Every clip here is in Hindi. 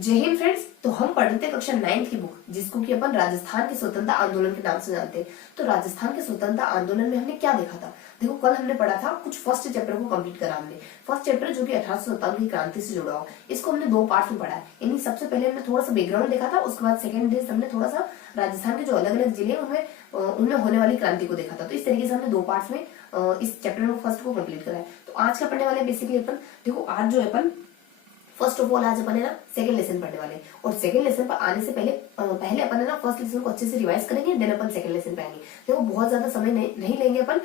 जय हिंद फ्रेंड्स। तो हम पढ़ रहे थे कक्षा 9 की बुक, जिसको कि अपन राजस्थान के स्वतंत्रता आंदोलन के नाम से जानते हैं। तो राजस्थान के स्वतंत्रता आंदोलन में हमने क्या देखा था? देखो, कल हमने पढ़ा था कुछ फर्स्ट चैप्टर को कंप्लीट करा हमने। फर्स्ट चैप्टर जो कि 1857 की क्रांति से जुड़ा हो, इसको हमने 2 पार्ट में पढ़ा है। यानी सबसे पहले हमने थोड़ा सा बैकग्राउंड देखा था, उसके बाद सेकंड डे हमने थोड़ा सा राजस्थान के जो अलग अलग जिले उनमें होने वाली क्रांति को देखा था। तो इस तरीके से हमने 2 पार्ट्स में इस चैप्टर में फर्स्ट को कंप्लीट करा है। तो आज का पढ़ने वाले बेसिकली अपन देखो, आज जो है अपन फर्स्ट ऑफ ऑल आज अपन है ना सेकंड लेसन पढ़ने वाले हैं। और सेकंड लेसन पर आने से पहले अपन है ना फर्स्ट लेसन को अच्छे से रिवाइज करेंगे, देन अपन सेकंड लेसन पे आएंगे। देखो, बहुत ज्यादा समय नहीं लेंगे अपन,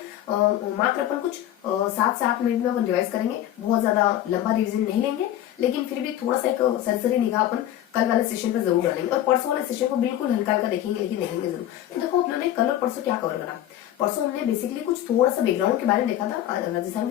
मात्र अपन कुछ 7 से 8 मिनट में अपन रिवाइज करेंगे। बहुत ज्यादा लंबा रिविजन नहीं लेंगे, लेकिन फिर भी थोड़ा सा एक सरसरी निगाह अपन कल वाले सेशन पर जरूर डालेंगे। और परसों वाले सेशन को बिल्कुल हल्का हल्का देखेंगे, लेकिन देखेंगे जरूर। तो देखो, अपने कल और परसों क्या कवर करा। परसों हमने बेसिकली कुछ थोड़ा सा बैकग्राउंड के बारे में देखा था। राजस्थान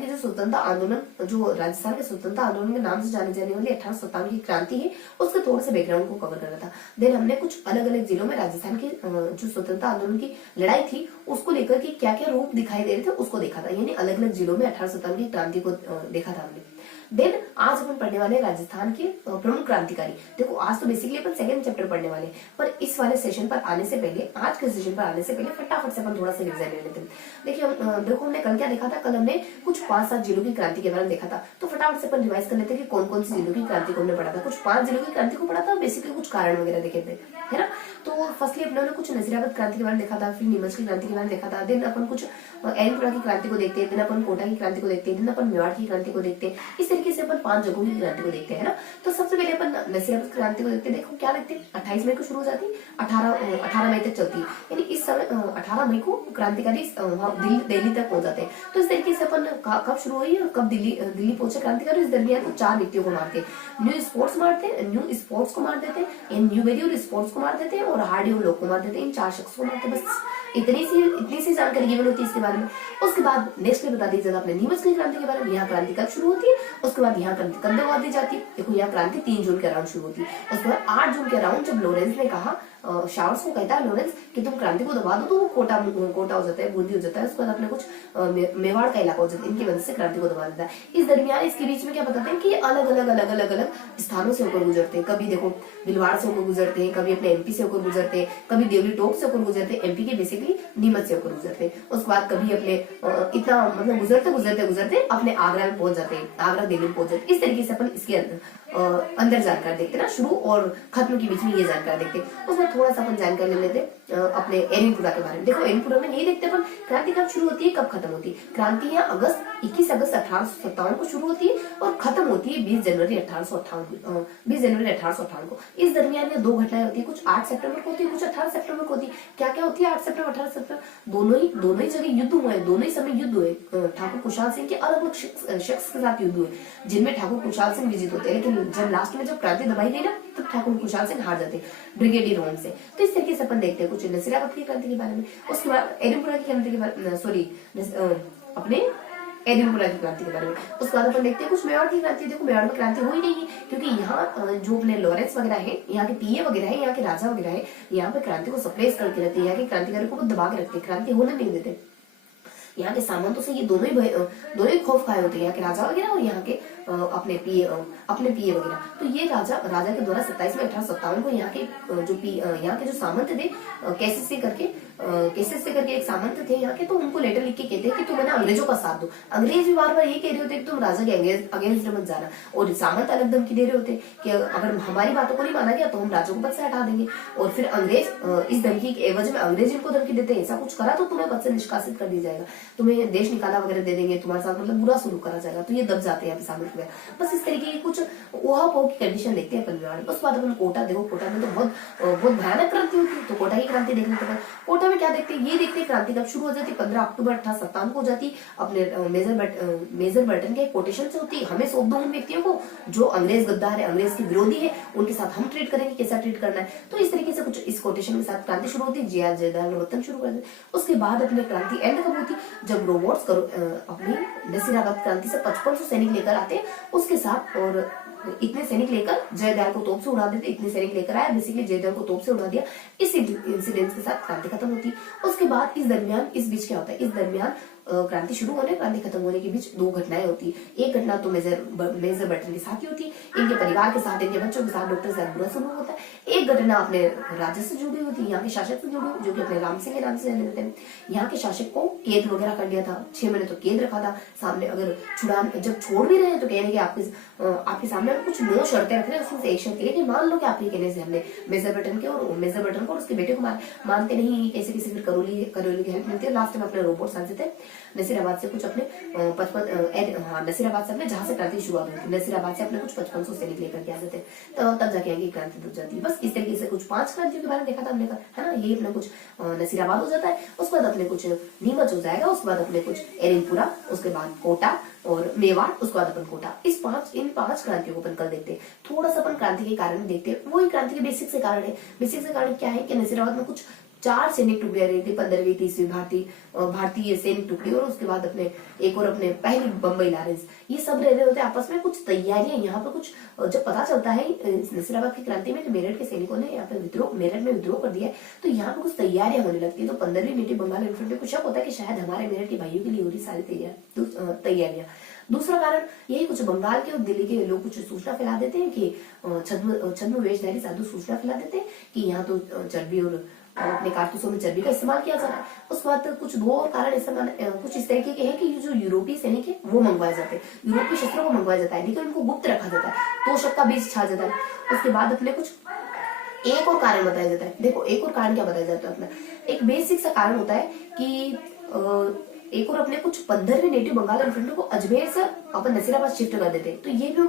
की जो स्वतंत्रता आंदोलन, जो राजस्थान के स्वतंत्रता आंदोलन के नाम से जाने जाने वाली 1857 की क्रांति है, उसके थोड़े से बैकग्राउंड को कवर करना था। देन हमने कुछ अलग अलग जिलों में राजस्थान की जो स्वतंत्रता आंदोलन की लड़ाई थी, उसको लेकर के क्या क्या रूप दिखाई दे रहे थे उसको देखा था। यानी अलग अलग जिलों में 1857 की क्रांति को देखा था हमने। देन आज अपन पढ़ने वाले राजस्थान के प्रमुख क्रांतिकारी। देखो, आज तो बेसिकली अपन सेकंड चैप्टर पढ़ने वाले, पर इस वाले सेशन पर आने से पहले, आज के सेशन पर आने से पहले फटाफट से अपन थोड़ा सा रिवीजन ले लेते हैं। देखिए, देखो हमने कल क्या देखा था। कल हमने कुछ 5-7 जिलों की क्रांति के बारे में देखा था। तो फटाफट से अपन रिवाइज कर लेते हैं कि कौन कौन सी जिलों की क्रांति को हमने पढ़ा था। कुछ 5 जिलों की क्रांति को पढ़ा था, बेसिकली कुछ कारण वगैरह देखे थे, है ना। तो फर्स्टली अपने कुछ नजीराबाद क्रांति के बारे में देखा था, फिर नीमच की क्रांति के बारे में देखा था। देन अपन कुछ एरनपुरा की क्रांति को देखते हैं, देन अपन कोटा की क्रांति को देखते हैं, देन अपन मेवाड़ की क्रांति को देखते हैं। इस तरीके से अपन 5 जगहों की क्रांति को देखते हैं ना। तो सबसे पहले अपन नजीराबाद क्रांति को देखते हैं। देखो क्या देखते हैं, 28 मई को शुरू हो जाती है, 18 मई तक चलती है। यानी इस समय 18 मई को क्रांतिकारी दिल्ली तक पहुंच जाते हैं। तो इस तरीके से अपन कब शुरू हुई और कब दिल्ली पहुंचे क्रांतिकारी, इस दरमियान 4 व्यक्तियों को मारते हैं। न्यू स्पोर्ट्स को मार देते हैं, न्यू वेरी और स्पोर्ट्स को मार देते हैं, और हार्डी और लोग को मार देते हैं। इन 4 शख्स को मारते हैं। बस इतनी सी जानकारी गिवन होती है इसके बारे में। उसके बाद नेक्स्ट बता दीजिए अपने नीमच की क्रांति के बारे में। यहाँ क्रांति कब शुरू होती है, उसके बाद यहाँ क्रांति कब दबा दी जाती है। देखो, यहाँ क्रांति 3 जून के अराउंड शुरू होती है। उसके बाद 8 जून के अराउंड जब लॉरेंस ने कहा, शावर्स को कहता है लॉरेंस कि तुम क्रांति को दबा दो, तो वो कोटा हो जाता है, बूंदी हो जाता है। उसके बाद अपने कुछ मेवाड़ का इलाका हो जाता है। इनकी वजह से क्रांति को दबा देता है। इस दरमियान इसके बीच में क्या बताते हैं कि अलग अलग स्थानों से होकर गुजरते हैं। कभी देखो भिलवाड़ से होकर गुजरते हैं, कभी अपने एमपी से होकर गुजरते हैं, कभी देवली टोक से होकर गुजरते हैं, एमपी के बेसिकली नीमच से होकर गुजरते हैं। उसके बाद कभी अपने इतना मतलब गुजरते अपने आगरा में पहुंच जाते हैं, आगरा दिल्ली में पहुंच जाते हैं। इस तरीके से अपन इसके अंदर जानकारी देखते हैं ना, शुरू और खत्म के बीच में ये जानकारी देखते हैं। उसमें थोड़ा सा अपन जानकारी ले लेते अपने एरनपुरा के बारे में। देखो, एरनपुरा में नहीं देखते अपन क्रांति कब शुरू होती है, कब खत्म होती है। क्रांति यहाँ 21 अगस्त 1857 को शुरू होती है और खत्म होती है 20 जनवरी 1858 को। इस दरमियान में 2 घटनाएं होती है, कुछ 8 सितंबर को होती है, कुछ 18 सितंबर को होती है। क्या क्या होती है 8 सितंबर 18 सितंबर? दोनों ही जगह युद्ध हुए, दोनों ही समय युद्ध हुए। ठाकुर कुशाल सिंह के अलग अलग शख्स के साथ युद्ध हुए, जिनमें ठाकुर कुशाल सिंह विजित होते हैं। लेकिन जब लास्ट में जब क्रांति दबाई गई ना, तब ठाकुर कुशाल सिंह हार जाते ब्रिगेडियर रोन से। तो इस तरीके से अपन देखते हैं कुछ नसीराबाद की क्रांति के बारे में। उसके बाद एरनपुरा की क्रांति के बारे में, अपने एरनपुरा की क्रांति के बारे में। उसके बाद अपन देखते हैं कुछ मेवाड़ की क्रांति। देखो, मेवाड़ में क्रांति हुई नहीं है, क्योंकि यहाँ जो अपने लॉरेंस वगैरह है, यहाँ के पीए वगैरह है, यहाँ के राजा वगैरह है, यहाँ पे क्रांति को सप्रेस करके रहते हैं। यहाँ के क्रांतिकारी को दबा के रखते हैं, क्रांति होने नहीं देते। यहाँ के सामंतों से ये दोनों ही खौफ खाए होते हैं, यहाँ के राजा वगैरह और यहाँ के अपने पीए वगैरह। तो ये राजा के द्वारा 27 में 1857 को यहाँ के जो सामंत थे, कैसे करके एक सामंत थे यहाँ के, तो उनको लेटर लिख के कहते हैं कि तुम है ना अंग्रेजों का साथ दो। अंग्रेज भी बार बार ये कह रहे होते कि तुम राजा के अगेंस्ट मत जाना, और सामंत अलग धमकी दे रहे होते कि अगर हमारी बातों को नहीं माना गया तो हम राजा को पद से हटा देंगे। और फिर अंग्रेज इस धमकी के एवज में अंग्रेज इनको धमकी देते हैं, ऐसा कुछ करा तो तुम्हें पद से निष्कासित कर दिया जाएगा, तुम्हें देश निकाला वगैरह दे देंगे, तुम्हारे साथ मतलब बुरा सलूक करा जाएगा। तो ये दब जाते हैं सामंत वगैरह। बस इस तरीके की कुछ ऊहापोह की कंडीशन देखते हैं परिवार में। उसके बाद अपन कोटा देखो, कोटा में तो बहुत भयानक क्रांति होती है। तो कोटा की क्रांति देखने के बाद कोटा में क्या देखते हैं, ये देखते हैं क्रांति कब शुरू हो जाती है। 15 अक्टूबर 1857 को हो जाती। अपने मेजर बर्टन के कोटेशन से होती है। हमें सौंप दो उन व्यक्तियों को जो अंग्रेज गद्दार है, अंग्रेज के विरोधी है, उनके साथ हम ट्रीट करेंगे, कैसा ट्रीट करना है। तो इस तरीके से कुछ इस कोटेशन के साथ क्रांति शुरू होती है। जयदार ने वतन शुरू कर दिया। उसके बाद अपनी क्रांति एंड कब होती, जब रोबोट्स अपनी नसीराबाद क्रांति से 5500 सैनिक लेकर आते हैं उसके साथ, और इतने सैनिक लेकर जयदयाल को तोप से उड़ा देते। इतने सैनिक लेकर आया, बेसिकली जयदयाल को तोप से उड़ा दिया। इस इंसिडेंट के साथ क्रांति खत्म होती है। उसके बाद इस बीच क्या होता है, इस दरमियान क्रांति शुरू होने क्रांति खत्म होने के बीच 2 घटनाएं होती है। एक घटना तो मेजर बर्टन के साथ ही होती है, इनके परिवार के साथ, इनके बच्चों के साथ डॉक्टर से बुरा सलूक होता है। एक घटना अपने राज्य से जुड़ी होती है, यहाँ के शासक से जुड़ी हुई, जो कि अपने राम सिंह के नाम से जाने जाते हैं। यहाँ के शासक को कैद वगैरह कर लिया था, 6 महीने तो कैद रखा था। सामने अगर जब छोड़ भी रहे हैं तो कहने की आपके सामने कुछ 9 शर्तें रख रहे हैं, उसमें से एक शर्त है कि मान लो कि आपके कहने से हमने मेजर बर्टन को और उसके बेटे को मानते नहीं, कैसे कैसे फिर करोली की हेल्प मिलती है। लास्ट में अपने रोबोट साथ थे नसीराबाद से कुछ अपने 55 नसीराबाद से अपने जहां से क्रांति शुरुआत हुई थी, नसीराबाद से अपने कुछ 5500 सैनिक लेकर के आते थे, तो तब जाके आगे क्रांति रुक जाती है। बस इस तरीके से कुछ 5 क्रांतियों के बारे में देखा था हमने, है ना। ये अपने कुछ नसीराबाद हो जाता है, उसके बाद अपने कुछ नीमच हो जाएगा, उसके बाद अपने कुछ एरिनपुरा, उसके बाद कोटा और मेवाड़, उसके बाद अपन कोटा। इन 5 क्रांतियों को अपन कल देखते हैं। थोड़ा सा अपन क्रांति के कारण देखते हैं, वही क्रांति के बेसिक से कारण है। बेसिक से कारण क्या है कि नसीराबाद में कुछ 4 सैनिक टुकड़ियां रही थी, 15वीं 30वीं भारतीय सैनिक टुकड़ी, और उसके बाद अपने एक और अपने पहली बम्बई लॉरेंस, ये सब रह रहे होते हैं आपस में। कुछ तैयारियां यहाँ पे कुछ जब पता चलता है नसीराबाद की क्रांति में, तो मेरठ के सैनिकों ने यहाँ पे मेरठ में विद्रोह कर दिया है, तो यहाँ पे कुछ तैयारियां होने लगती है। तो 15वीं नेटिव बंगाल इन्फेंट्री को शक होता है कि शायद हमारे मेरठ के भाइयों के लिए हो रही सारी तैयारियां। दूसरा कारण यही, कुछ बंगाल के और दिल्ली के लोग कुछ सूचना फैला देते हैं कि छद्म वेशधारी साधु सूचना फैला देते हैं कि यहाँ तो चर्बी और अपने कारतूसों में चर्बी का इस्तेमाल किया जा रहा है। उसके बाद कुछ 2 और कारण कुछ इस तरीके के हैं कि जो यूरोपीय सैनिक है वो मंगवाए जाते हैं, यूरोपीय शस्त्रों को मंगवाया जाता है, लेकिन उनको गुप्त रखा जाता है, तो शक का बीज छा जाता है। उसके बाद अपने कुछ एक और कारण बताया जाता है। देखो एक और कारण क्या बताया जाता है अपना, एक बेसिक सा कारण होता है कि एक और अपने कुछ 15वीं नेटिव बंगाल इन्फेंट्री को अजमेर से अपन नसीराबाद शिफ्ट कर देते हैं, तो ये भी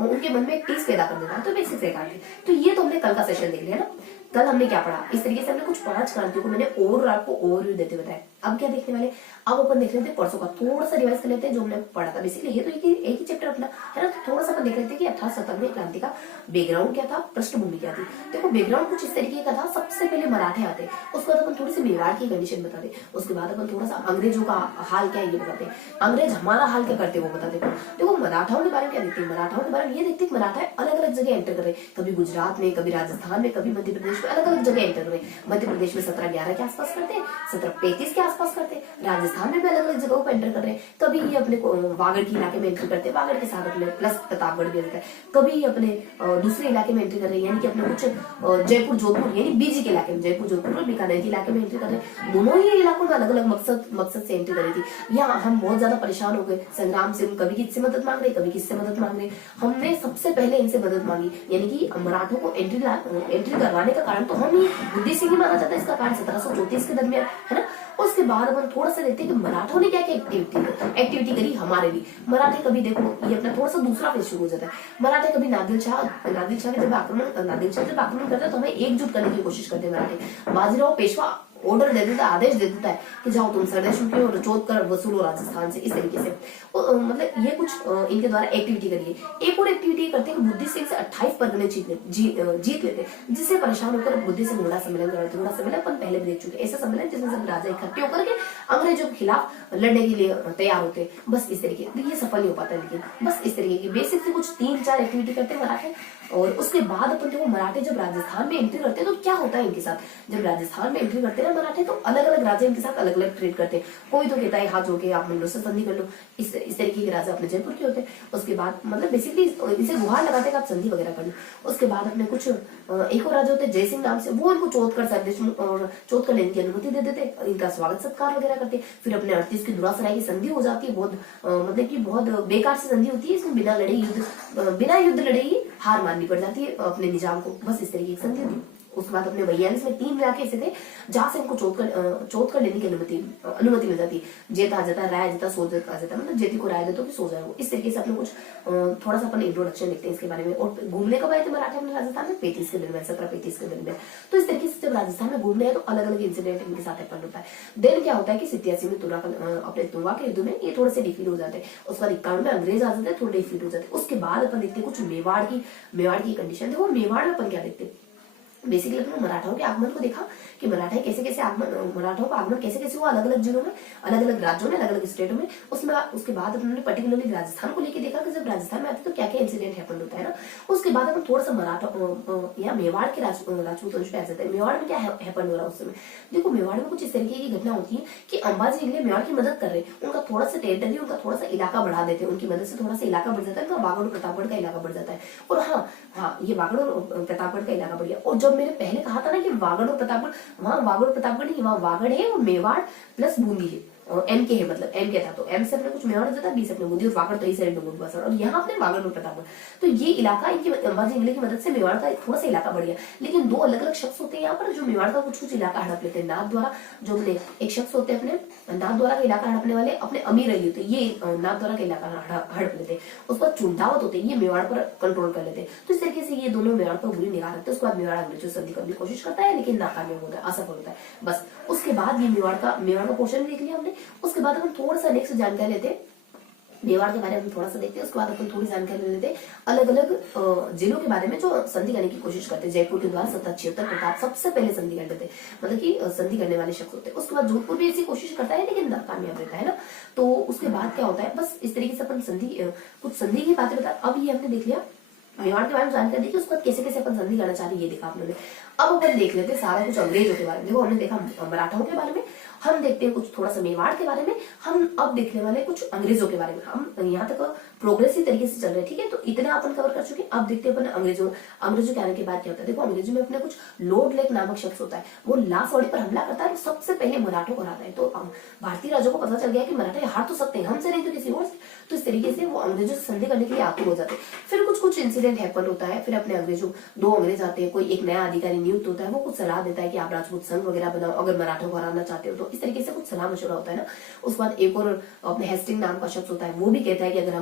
उनके मन में एक टीस पैदा कर देता है। तो बेसिक से कारण है। तो ये तो हमने कल का सेशन देख लिया ना। कल हमने क्या पढ़ा, इस तरीके से हमने कुछ 5 क्रांतियों को मैंने आपको ओवरव्यू देते बताया। अब क्या देखने वाले, अब अपन देख लेते हैं परसों का, थोड़ा सा रिवाइज कर लेते हैं जो हमने पढ़ा था। बेसिकली ये तो एक ही चैप्टर अपना है ना, तो थोड़ा सा अपन देख लेते हैं कि 1857 क्रांति का बैकग्राउंड क्या था, पृष्ठभूमि क्या थी। देखो बैकग्राउंड कुछ इस तरीके का था, सबसे पहले मराठे आते, उसके बाद अपन थोड़ी सी मेवाड़ की कंडीशन बताते, उसके बाद अपन थोड़ा सा अंग्रेजों का हाल क्या है ये बताते, अंग्रेज हमारा हाल क्या करते वो बताते। देखो मराठाओं के बारे में क्या देखते हैं, मराठाओं के बारे में ये देखते हैं मराठा अलग अलग जगह एंटर कर रहे, कभी गुजरात में, कभी राजस्थान में, कभी मध्य प्रदेश में, अलग अलग जगह एंटर कर रहे। मध्य प्रदेश में 1711 के आसपास करते हैं, 1735 के आसपास करते हैं, राजस्थान में भी अलग अलग जगहों पर एंटर कर रहे हैं। कभी ये अपने वागड़ के इलाके में एंट्री करते हैं, वागड़ के साथ अपने प्लस प्रतापगढ़ भी रहता है, कभी अपने दूसरे इलाके में एंट्री कर रहे हैं, यानी कि अपने कुछ जयपुर जोधपुर यानी बीजी के इलाके में, जयपुर जोधपुर और बीकानेर के इलाके में एंट्री कर रहे हैं। दोनों ही इलाकों में अलग अलग मकसद से एंट्री करी थी। यहाँ हम बहुत ज्यादा परेशान हो गए संग्राम से, कभी किससे मदद मांग रहे, कभी किससे मदद मांग रहे। हमने सबसे पहले इनसे मदद मांगी, यानी कि मराठों को एंट्री करवाने का कारण तो हम ही बुद्धि सिंह ही माना जाता है। इसका कारण 1734 के दरमियान है ना। उसके बाद अपन थोड़ा सा देखते हैं कि मराठों ने क्या क्या एक्टिविटी करी हमारे लिए। मराठे कभी देखो ये अपना थोड़ा सा दूसरा फेज शुरू हो जाता है। मराठे कभी नादिल शाह जब आक्रमण करता है तो हमें एकजुट करने की कोशिश करते हैं मराठे। बाजीराव पेशवा ऑर्डर दे देता है, आदेश दे देता है कि जाओ तुम सरदेशों की और चोट कर वसूलो राजस्थान से। इस तरीके से मतलब ये कुछ इनके द्वारा एक्टिविटी करिए। एक और एक्टिविटी करते हैं कि बुद्धि सिंह से 28 परगने जीत लेते, जिससे परेशान होकर बुद्धि सिंह हुड़ा सम्मेलन करते। हुड़ा सम्मेलन अपन पहले भी देख चुके, ऐसा सम्मेलन जिसमें सब राजा इकट्ठे होकर के अंग्रेजों के खिलाफ लड़ने के लिए तैयार होते। बस इस तरीके, तो ये सफल नहीं हो पाता, लेकिन बस इस तरीके की बेसिक से कुछ 3-4 एक्टिविटी करते हैं मराठे। और उसके बाद अपन देखो मराठे जब राजस्थान में एंट्री करते हैं तो क्या होता है इनके साथ। जब राजस्थान में एंट्री करते हैं मराठे तो अलग अलग राजा इनके साथ अलग अलग ट्रीट करते हैं। कोई तो कहता है हाथ जोड़ के आप मंडलों से संधि कर लो, इस तरीके के राजा अपने जयपुर के होते हैं। उसके बाद मतलब बेसिकली इसे गुहार लगाते हैं आप संधि वगैरह कर लो। उसके बाद अपने कुछ एक और राजा होते हैं जयसिंह नाम से, वो इनको चौथ कर लेने की अनुमति दे देते, इनका स्वागत सत्कार वगैरह करते। फिर अपने 38 की दुरासराय की संधि हो जाती है, बहुत मतलब की बहुत बेकार से संधि होती है। इसमें बिना युद्ध लड़े ही हार माननी पड़ जाती है अपने निजाम को। बस इस तरीके की संधि होती है। उसके बाद अपने 42 में 3 इलाके ऐसे थे जहां से इनको चौथ कर लेने की अनुमति मिल जाती है। जेता जता राय जता सो जता मतलब जेती को राय देते कि सो जाए वो। इस तरीके से अपने कुछ थोड़ा सा अपन इंट्रोडक्शन लिखते हैं इसके बारे में। और घूमने कब आए थे मराठे अपने राजस्थान में 35 के दरमियान, 1735 के दरमियान। तो इस तरीके से जब राजस्थान में घूमने हैं तो अलग अलग इंसिडेंट इनके साथ हैपन होता है। देन क्या होता है कि 87 में अपने तुरा के युद्ध में ये थोड़े से डिफीट हो जाते हैं। उसके बाद 91 में अंग्रेज आ जाते हैं, थोड़े डिफीट हो जाते हैं। उसके बाद अपन देखते हैं कुछ मेवाड़ की कंडीशन। देखो मेवाड़ में अपन क्या देखते हैं, बेसिकली अपने मराठाओं के आगमन को देखा कि मराठाओं का आगमन कैसे कैसे हुआ अलग अलग जिलों में, अलग अलग राज्यों में, अलग अलग स्टेटों में। उसके बाद उन्होंने पर्टिकुलरली राजस्थान को लेकर देखा कि जब राजस्थान में आते तो क्या क्या इंसिडेंट हैपन होता है ना। उसके बाद अपन थोड़ा सा मराठा या मेवाड़ के राजपूत वंश पे आ जाते हैं। मेवाड़ में क्या हैपन हो रहा है उस समय, देखो मेवाड़ में कुछ इस तरीके की घटना होती है कि अंबाजी इंगले मेवाड़ की मदद कर रहे हैं, उनका थोड़ा सा टेरिटरी, उनका थोड़ा सा इलाका बढ़ा देते हैं, उनकी मदद से थोड़ा सा इलाका बढ़ जाता है, उनका बागड़ और प्रतापगढ़ का इलाका बढ़ जाता है। और हाँ ये बागड़ और प्रतापगढ़ का इलाका बढ़ गया। और जब मैंने पहले कहा था ना कि वागड़ और प्रतापगढ़, वहां वागड़ और प्रतापगढ़ नहीं, वहां वागड़ है और मेवाड़ प्लस बूंदी है और एम के है, मतलब एम के था तो एम से अपने कुछ मेवाड़ हो जाता है, बी से अपने बूंदी और वागड़ तो इस साइड डूंगर बसा, और यहाँ अपने वागड़ और प्रतापगढ़। तो ये इलाका इनकी अंबाजी इंगले की मदद से मेवाड़ का थोड़ा सा इलाका बढ़ गया। लेकिन दो अलग अलग शख्स होते हैं यहाँ पर जो मेवाड़ का कुछ कुछ इलाका हड़प लेते हैं नाथ द्वारा। जो अपने एक शख्स होते हैं अपने नाथ द्वारा का इलाका हड़पने वाले, अपने अमीर अली होते हैं, ये नाथ द्वारा का इलाका हड़प लेते हैं। उसके बाद चुंडावत होते हैं, ये मेवाड़ पर कंट्रोल कर लेते हैं। तो इस तरीके से ये दोनों मेवाड़ पर बुरी निगाह रखते हैं। उसके बाद मेवाड़ अंग्रेजों से संधि करने की कोशिश करता है लेकिन नाकामयाब होता है, असफल होता है। बस उसके बाद ये मेवाड़ का पोर्शन देख लिया हमने। उसके बाद हम थोड़ा सा नेक्स्ट जानकारी लेते हैं मेवाड़ के बारे में, थोड़ा सा देखते हैं। उसके बाद अपन थोड़ी जानकारी लेते हैं अलग अलग जिलों के बारे में जो संधि करने की कोशिश करते हैं। जयपुर के द्वारा 1776 प्रताप सबसे पहले संधि करते थे, मतलब कि संधि करने वाले शख्स होते हैं। उसके बाद जोधपुर भी ऐसी कोशिश करता है लेकिन नाकामयाब रहता है ना। तो उसके बाद क्या होता है, बस इस तरीके से अपन कुछ संधि की बातें बता। अब ये हमने देख लिया मेवाड़ के बारे में जानकारी देखी, उसके बाद कैसे कैसे अपन संधि करना चाह रहे ये देखा आपने। अब अपन देख लेते हैं सारा कुछ अंग्रेजों के बारे में। देखो हमने देखा मराठाओं के बारे में, हम देखते हैं कुछ थोड़ा सा मेवाड़ के बारे में, हम अब देखने वाले कुछ अंग्रेजों के बारे में। हम यहाँ तक प्रोग्रेसिव तरीके से चल रहे हैं, ठीक है। तो इतना अपन कवर कर चुके। अब देखते हैं अपन अंग्रेजों के आने के बाद क्या होता है। देखो अंग्रेजों में अपने कुछ लॉर्ड लेक नामक शख्स होता है, वो लाफौड़ी पर हमला करता है, सबसे पहले मराठों को हराता है। तो भारतीय राज्यों को पता चल गया कि मराठा हार तो सकते हैं, हमसे नहीं तो किसी और से। तो इस तरीके से वो अंग्रेजों से संधि करने के लिए आतुर हो जाते हैं। फिर कुछ इंसिडेंट हैपन होता है। फिर अपने दो अंग्रेज आते हैं, कोई एक नया अधिकारी नियुक्त होता है, वो कुछ सलाह देता है कि आप राजपूत संघ वगैरह बनाओ अगर मराठों को हराना चाहते हो तो। इस तरीके से कुछ सलाह मशवरा होता है ना। उसके बाद एक और अपने हेस्टिंग नाम का शख्स होता है, वो भी कहता है कि अगर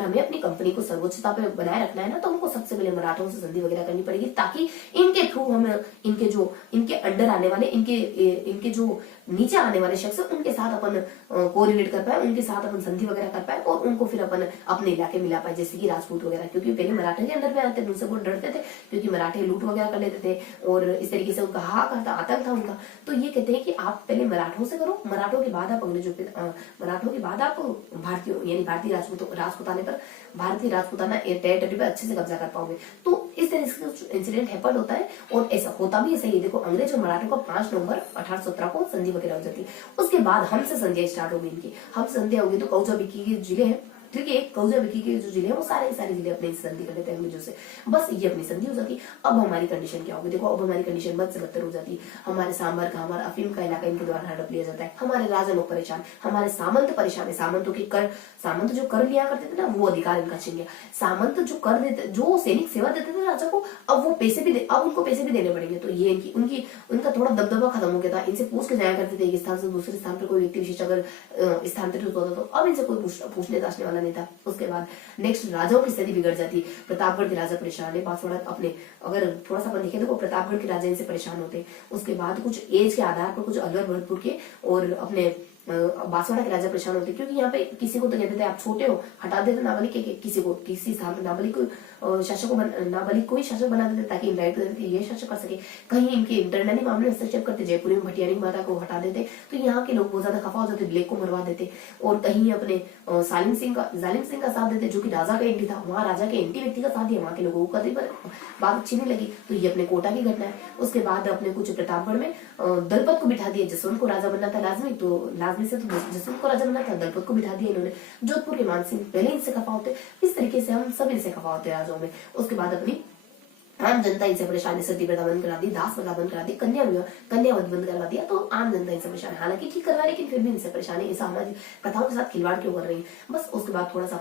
हमें अपनी कंपनी को सर्वोच्चता पे बनाए रखना है ना तो हमको सबसे पहले मराठों से संधि वगैरह करनी पड़ेगी, ताकि इनके थ्रू हम इनके अंडर आने वाले, इनके जो नीचे आने वाले शख्स उनके साथ अपन कोरिलेट कर पाए, उनके साथ अपन संधि वगैरह कर पाए और उनको फिर अपन अपने इलाके मिला पाए, जैसे कि राजपूत वगैरह। क्योंकि पहले मराठे के अंडर में आते थे, उनसे बहुत डरते थे क्योंकि मराठे लूट वगैरह कर लेते थे और इस तरीके से उनका हाहाकार था, आतंक था उनका। तो ये कहते हैं कि आप पहले मराठों से करो, मराठों के बाद आप अंग्रेजों पे, मराठों के बाद आप भारतीय राजपूताना टेरिटरी पे अच्छे से कब्जा कर पाओगे। तो इस तरह से इंसिडेंट हैपन होता है और ऐसा होता भी ऐसा ही। देखो अंग्रेज और मराठों का 5 नवंबर 1817 को संधि वगैरह हो जाती है। उसके बाद हमसे संधियां स्टार्ट होगी इनकी। हम संधियां होगी तो कौजा बिक्की के जिले हैं, ठीक है, कौजा बिक्की के जो जिले हैं वो सारे जिले अपने संधि कर लेते हैं अंग्रेजों से। बस ये अपनी संधि हो जाती है। अब हमारी कंडीशन क्या होगी, देखो अब हमारी कंडीशन बद से बदतर हो जाती है। हमारे सांबर का, हमारा अफीम का इलाका इनके द्वारा हड़प लिया जाता है। हमारे राजा लोग परेशान, हमारे सामंत परेशान है। सामंत जो कर लिया करते थे ना वो अधिकार इनका छीन गया। सामंत जो सैनिक सेवा देते थे राजा को, अब उनको पैसे भी देने पड़ेंगे। तो ये उनका थोड़ा दबदबा खत्म हो गया था। इनसे पूछ के जाया करते थे एक स्थान से दूसरे स्थान पर कोई व्यक्ति विशेष अगर स्थानांतरित होता तो अब इनसे कोई पूछने ताछने वाला नहीं था। उसके बाद नेक्स्ट राजाओं की स्थिति बिगड़ जाती है। प्रतापगढ़ के राजा परेशान है, बांसवाड़ा अपने अगर थोड़ा सा अपन देखें तो प्रतापगढ़ के राजा इनसे परेशान होते हैं। उसके बाद कुछ एज के आधार पर कुछ अलवर भरतपुर के और अपने बांसवाड़ा के राजा परेशान होते, क्योंकि यहाँ पे किसी को तो कहते थे आप छोटे हो, हटा देते नाबालिग के किसी स्थान पर नाबालिग कोई शासक बना देते ताकि इनडायरेक्ट ये शासक कर सके। कहीं इनके इंटरनली मामले हस्तक्षेप करते, जयपुरी में भटियारी माता को हटा देते तो यहाँ के लोग बहुत ज्यादा खफा हो जाते, ब्लैक को मरवा देते। और कहीं अपने जालिम सिंह का साथ देते जो कि राजा का एंटी था, वहाँ राजा के एंटी व्यक्ति का साथ दिया, वहाँ के लोगों को कभी बात अच्छी नहीं लगी। तो ये अपने कोटा की घटना है। उसके बाद अपने कुछ प्रतापगढ़ में दलपत को बिठा दिया। जसवंत को राजा बनना था लाजमी, तो लाजमी से तो जसवंत को राजा बनना था, दलपत को बिठा दिया इन्होंने। जोधपुर के मान सिंह पहले इनसे खफा होते। इस तरीके से हम सब इनसे खफा होते राजाओं में। उसके बाद अपनी आम जनता इनसे परेशान, सती प्रथा बंद करा दी, दास प्रथा बंद करा दी, कन्यावध बंद करवा दिया। तो आम जनता इनसे परेशान, हालांकि ठीक करवा लेकिन फिर भी इनसे परेशान है। सामाजिक प्रथाओं के साथ खिलवाड़ क्यों कर रही है। बस उसके बाद थोड़ा सा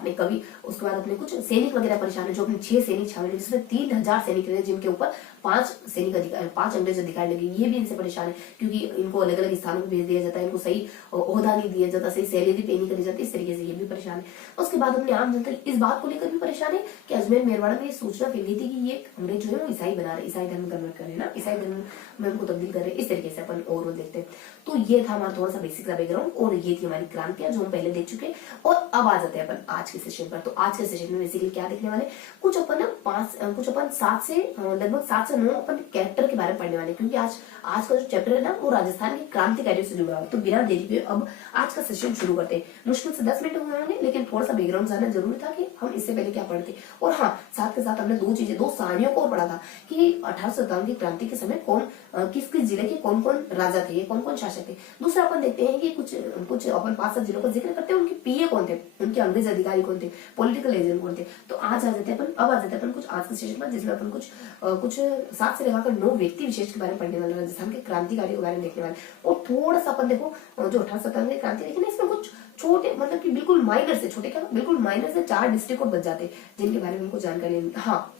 उसके बाद अपने कुछ सैनिक वगैरह परेशान है, जो अपने 6 सैनिक छावनी जिसमें 3000 सैनिक रहे, जिनके ऊपर 5 अंग्रेज अधिकारी लगे। ये भी इनसे परेशान है क्योंकि इनको अलग अलग स्थानों पर भेज दिया जाता है, इनको सही ओहदा नहीं दिया जाता, सही सैलरी पे नहीं करी जाती। इस तरीके से ये भी परेशान है। उसके बाद अपने आम जनता इस बात को लेकर भी परेशान है कि अजमेर मेरवाड़ा में ये सूचना फैली थी कि ये अंग्रेज जो है वो ईसाई बना रहे, ईसाई धर्म कन्वर्ट कर रहे हैं ना, ईसाई धर्म में उनको तब्दील कर रहे हैं। इस तरीके से अपन ओवरऑल देखते हैं। तो ये था हमारा थोड़ा सा बेसिक सा बैकग्राउंड और ये थी हमारी क्रांतियां जो हम पहले देख चुके। और अब आ जाते हैं अपन आज के सेशन पर। तो आज के सेशन में बेसिकली क्या देखने वाले, कुछ अपन 7 से 9 अपन कैरेक्टर के बारे में पढ़ने वाले, क्योंकि आज का जो चैप्टर है ना वो राजस्थान के क्रांतिकारियों से जुड़ा हुआ है। तो बिना देरी के अब आज का सेशन शुरू करते हैं। मुश्किल से 10 मिनट हुए होंगे, लेकिन थोड़ा सा बैकग्राउंड जानना जरूरी था कि हम इससे पहले क्या पढ़ते। और हाँ, साथ के साथ हमने दो सारणियों को और पढ़ा था कि 1857 की क्रांति के समय किस किस जिले के कौन कौन राजा थे, कौन कौन शासक थे। दूसरा अपन देखते हैं कि कुछ अपन 5-7 जिलों का जिक्र करते हैं, उनके पीए कौन थे, उनके अंग्रेज अधिकारी कौन थे, पॉलिटिकल एजेंट कौन थे। तो आज आ जाते हैं अपन कुछ आज के सेशन पर, जिसमें अपन कुछ 7 से लेकर 9 व्यक्ति विशेष के बारे में पढ़ने वाले, राजस्थान के क्रांतिकारी के बारे में देखने वाले। और थोड़ा सा अपन देखो जो 1857 की क्रांति देखी ना, इसमें कुछ छोटे मतलब कि बिल्कुल माइनर से 4 डिस्ट्रिक्ट और बच जाते जिनके बारे में उनको जानकारी नहीं। हाँ,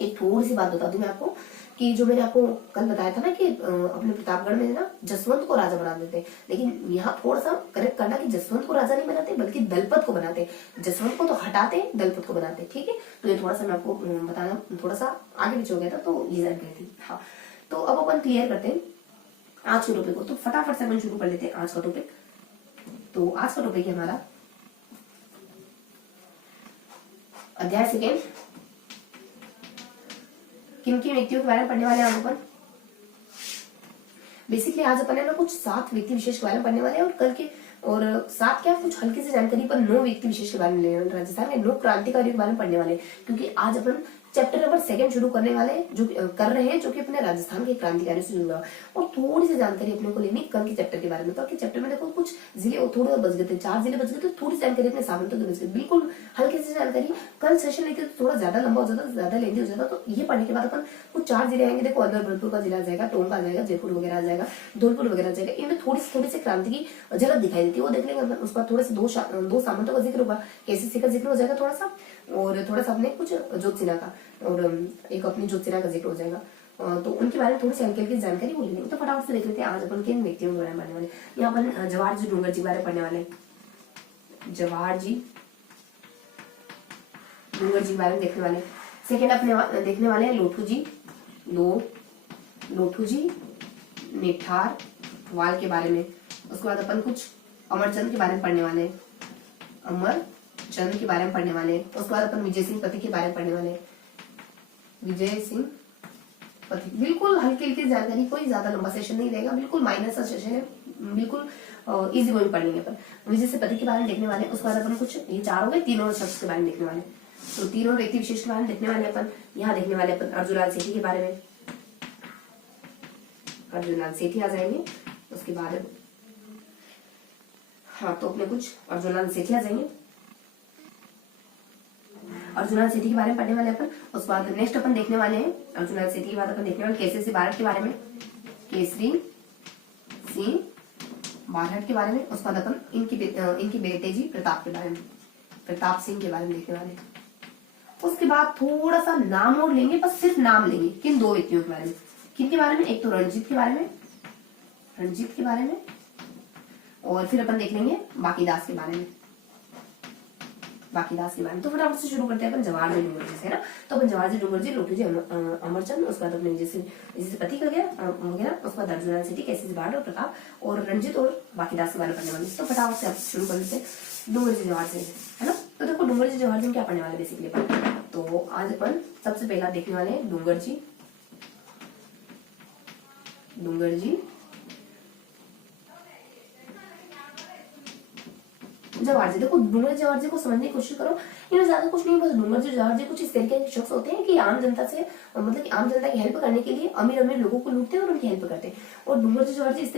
एक थोड़ी सी बात बता दूं मैं आपको कि जो मैंने आपको कल बताया था ना कि अपने प्रतापगढ़ में ना जसवंत को राजा बना देते, लेकिन यहाँ थोड़ा सा करेक्ट करना कि जसवंत को राजा नहीं बनाते बल्कि दलपत को बनाते। जसवंत को तो हटाते, दलपत को बनाते। ठीक है, तो ये थोड़ा सा मैं आपको बताना थोड़ा सा आगे पीछे हो गया था, तो ये जानकारी थी। हाँ, तो अब अपन क्लियर करते हैं आज के टॉपिक को। तो फटाफट से अपन शुरू कर लेते हैं आज का टॉपिक। तो आज का टॉपिक है हमारा अध्याय सेकेंड। किन किन व्यक्तियों के बारे में पढ़ने वाले हैं आज अपन। बेसिकली आज अपन है ना कुछ 7 व्यक्ति विशेष के बारे में पढ़ने वाले हैं, और कल के और 7 क्या कुछ हल्की सी जानकारी पर 9 व्यक्ति विशेष के बारे में लेने वाले, राजस्थान के 9 क्रांतिकारियों के बारे में पढ़ने वाले, क्योंकि आज अपन चैप्टर नंबर 2 शुरू करने वाले जो कर रहे हैं, जो कि अपने राजस्थान के क्रांतिकारियों से जुड़ा। और थोड़ी सी जानकारी अपने को लेनी कल के चैप्टर के बारे में। तो चैप्टर में देखो कुछ जिले थोड़े बच गए थे, 4 जिले बच गए थे, थोड़ी जानकारी अपने सामंतों की बच गई, बिल्कुल हल्की सी जानकारी। कल सेशन लेते तो थोड़ा ज्यादा लंबा हो जाता, ज्यादा लेंदी हो जाता। तो ये पढ़ने के बाद अपन कुछ 4 जिले आएंगे। देखो अंदर भरतपुर का जिला आ जाएगा, टोंक आ जाएगा, जयपुर वगैरह आ जाएगा, धौलपुर वगैरह आ जाएगा। इनमें थोड़ी सी क्रांति की झलक दिखाई देती है, वो देख लेंगे। उसके बाद थोड़े से 2 सामंतों का जिक्र होगा, केसीसी का जिक्र हो जाएगा थोड़ा सा, और थोड़ा सा अपने कुछ ज्योतिषिला का, और एक अपनी ज्योतिषिला का जिक्र हो जाएगा। तो उनके बारे में थोड़ी सी हल्की जानकारी बोल लेंगे। तो फटाफट से देख लेते हैं आज अपन किन व्यक्तियों के बारे में पढ़ने वाले। यहाँ अपन जवाहर जी डूंगर जी के बारे में पढ़ने वाले। जवाहर जी डूंगर जी के बारे में देखने वाले। सेकेंड अपने देखने वाले हैं लोठू जी निठार वाल के बारे में। उसके बाद अपन कुछ अमरचंद के बारे में पढ़ने वाले, अमरचंद के बारे में पढ़ने वाले। उसके बाद अपन विजय सिंह पति के बारे में पढ़ने वाले, विजय सिंह पति। बिल्कुल हल्की जानकारी, कोई ज्यादा लंबा सेशन नहीं रहेगा, बिल्कुल माइनर सा सेशन है, बिल्कुल इजी गोइंग पढ़ लेंगे अपन। विजय सिंह पति के बारे में देखने वाले। उसके बाद अपन कुछ ये 4 हो गए, 3 और शख्स के बारे में देखने वाले। तो 3 और व्यक्ति विशेष के बारे में देखने वाले अपन। यहाँ देखने वाले अपन अर्जुनलाल सेठी के बारे में, अर्जुनलाल सेठी आ जाएंगे। उसके बाद हाँ, तो अपने कुछ अर्जुनलाल सेठी आ जाएंगे, अर्जुनलाल सेठी के बारे में पढ़ने वाले अपन। उसके बाद नेक्स्ट अपन देखने वाले हैं अर्जुनलाल सेठी के बाद अपन देखने वाले केसरी सिंह बारहट के बारे में, केसरी सिंह बारहट के बारे में। उसके बाद अपन इनके बेटे जी प्रताप के बारे में, प्रताप सिंह के बारे में देखने वाले। उसके बाद थोड़ा सा नाम और लेंगे, बस सिर्फ नाम लेंगे किन 2 व्यक्तियों के बारे में। किन के बारे में, एक तो रणजीत के बारे में, और फिर अपन देख लेंगे बाकीदास के बारे में, तो फटाफट से शुरू करते हैं अपन जवाहर जी डूंगर जी से ना। तो अपन जवाहर जी डूंगर जी, लोठू जी अमरचंद, उसके बाद अपने जैसे पति का गया वगैरह। उसके बाद अर्जुनलाल सेठी, केसरी सिंह बारहट और प्रताप और रंजीत और बाकीदास के बारे में पढ़ने वाले। तो फटाफट से आप शुरू कर लेते हैं डूंगर जी जवाहर से, है ना। तो देखो डूंगर जी जवाहर जी क्या पढ़ने वाले बेसिकली अपन। तो आज अपन सबसे पहला देखने वाले हैं डूंगर जी जवाहर जी। देखो डूंगर जवाहर जी को समझने की कोशिश करो, इन्हें ज्यादा कुछ नहीं, बस डूंगर जी जवाहर जी कुछ इस तरीके के शख्स होते हैं कि आम जनता से मतलब कि आम जनता की हेल्प करने के लिए अमीर लोगों को लूटते हैं और उनकी हेल्प करते हैं। और डूंगर जी जवाहर जी इस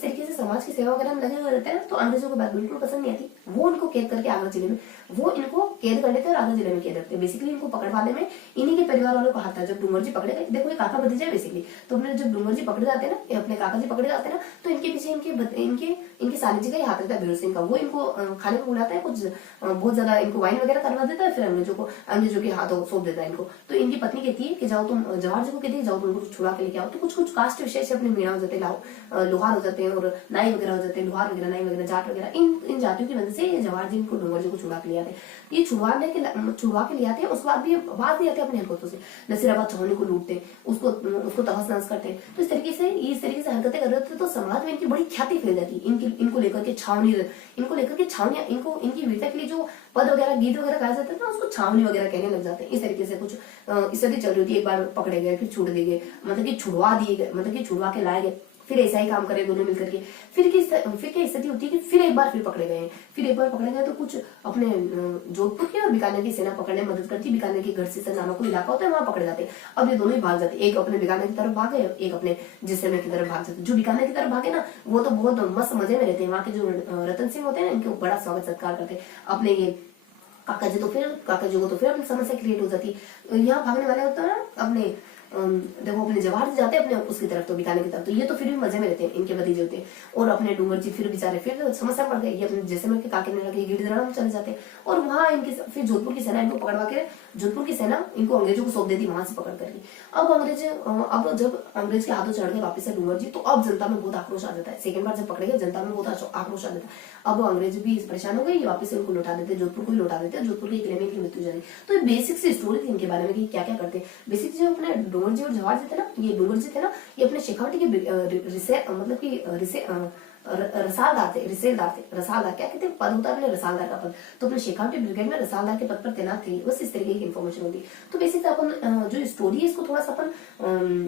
तरीके से समाज की सेवा वगैरह में लगे हुए रहते हैं, तो अंग्रेजों को बात बिल्कुल पसंद नहीं आती। वो इनको कैद करके आगरा जिले में इनको कैद कर लेते हैं और आगरा जिले में कैद रखते हैं। बेसिकली इनको पकड़वाने में इन्हीं के परिवार वालों का हाथ था। जब डूंगर जी पकड़े गए, देखो ये काका भतीजा है बेसिकली, तो अपने जब डूंगर जी पकड़े जाते हैं ना, अपने काका जी पकड़े जाते हैं ना, तो इनके पीछे इनके साली जी का हाथ रहता है भीर सिंह का। वो इनको खाने को बुलाता है, कुछ बहुत ज्यादा इनको वाइन वगैरह करवा देता है, फिर अंग्रेजों के हाथों सौंप देता है इनको। तो इनकी पत्नी कहती है कि जाओ तुम, जवाहर जी को कहती है जाओ तुम छुड़ा के लेके आओ। तो कुछ कास्ट विशेष से अपने मीणा हो जाते हैं, लोहार हो जाते हैं और नाई वगैरह हो जाते हैं, लोहार वगैरह, नाई वगैरह, जाट वगैरह, इन जातियों की वजह से जवाहर जी इनको डूंगर जी को छुड़ा के ले आते हैं। ये छुड़वा के ले आते हैं। उसके बाद भी बात नहीं आते अपने हरकतों से, नसीराबाद छावनी को लूटते हैं, उसको तहस नहस करते हैं। तो इस तरीके से हरकतें कर रहे थे, तो समाज में इनकी बड़ी ख्याति फैल जाती है, इनको लेकर के छावनी, इनको लेकर के छावनियां, इनको इनकी वीरता के लिए जो पद वगैरह गीत वगैरह गाया जाता है ना उसको छावनी वगैरह कहने लग जाते हैं। इस तरीके से कुछ स्थिति चल रही होती है, एक बार पकड़े गए फिर छूट दिए गए, मतलब कि छुड़वा दिए गए, मतलब कि छुड़वा के लाए गए, फिर ऐसा ही काम करे दोनों मिलकर के, फिर क्या स्थिति होती है कि फिर एक बार फिर पकड़े गए, फिर एक बार पकड़े गए तो कुछ अपने जोधपुर की और बीकानेर की सेना पकड़ने में मदद करती है। बीकानेर की गढ़सीसर नामक कोई इलाका होता है वहां पकड़े जाते हैं। अब ये दोनों ही भाग जाते हैं, एक अपने बीकानेर की तरफ भागे, एक अपने जैसलमेर की तरफ भाग जाते हैं। जो बीकानेर की तरफ भागे ना वो तो बहुत मस्त मजे में रहते हैं, वहां के जो रतन सिंह होते हैं ना इनके बड़ा स्वागत सत्कार करते हैं। अपने ये काका जी को तो फिर अपनी समस्या क्रिएट हो जाती है। यहाँ भागने वाले होते हैं ना अपने देखो अपने जवाहर जी जाते हैं अपने उसकी तरफ तो बीकानेर की तरफ, तो ये तो फिर भी मजे में रहते हैं, इनके भतीजे होते हैं। और अपने डूंगर जी फिर बेचारे फिर समस्या पड़ गई, ये अपने जैसलमेर के काके ने लगे गिरधरा में चले जाते हैं। और वहां इनके फिर जोधपुर की सेना इनको पकड़वा के, जोधपुर की सेना इनको अंग्रेजों को सौंप देती वहां से पकड़ करके। अब जब अंग्रेज के हाथों चढ़ गए वापस से डूंगर जी, तो अब जनता में बहुत आक्रोश आ जाता है। सेकंड बार जब पकड़े गए जनता में बहुत आक्रोश आ जाता है। अब अंग्रेज भी परेशान हो गए, वापस से उनको लौटा देते, जोधपुर को ही लौटा देते, जोधपुर के किले में इनकी मृत्यु जाती। तो ये बेसिक सी स्टोरी थी इनके बारे में कि क्या क्या करते हैं। बेसिक जो अपने डूंगर जी और जवाहर जी थे ना, ये डूंगर जी थे ना ये अपने शेखावटी के मतलब की रसालदार थे, रसालदार क्या कहते हैं पद होता है अपने रसालदार का पद, तो अपने शेखावटी ब्रिगेड में रसालदार के पद पर तैनात थे। बस इस तरीके की इन्फॉर्मेशन होती। तो बेसिक अपन जो स्टोरी है इसको थोड़ा सा अपन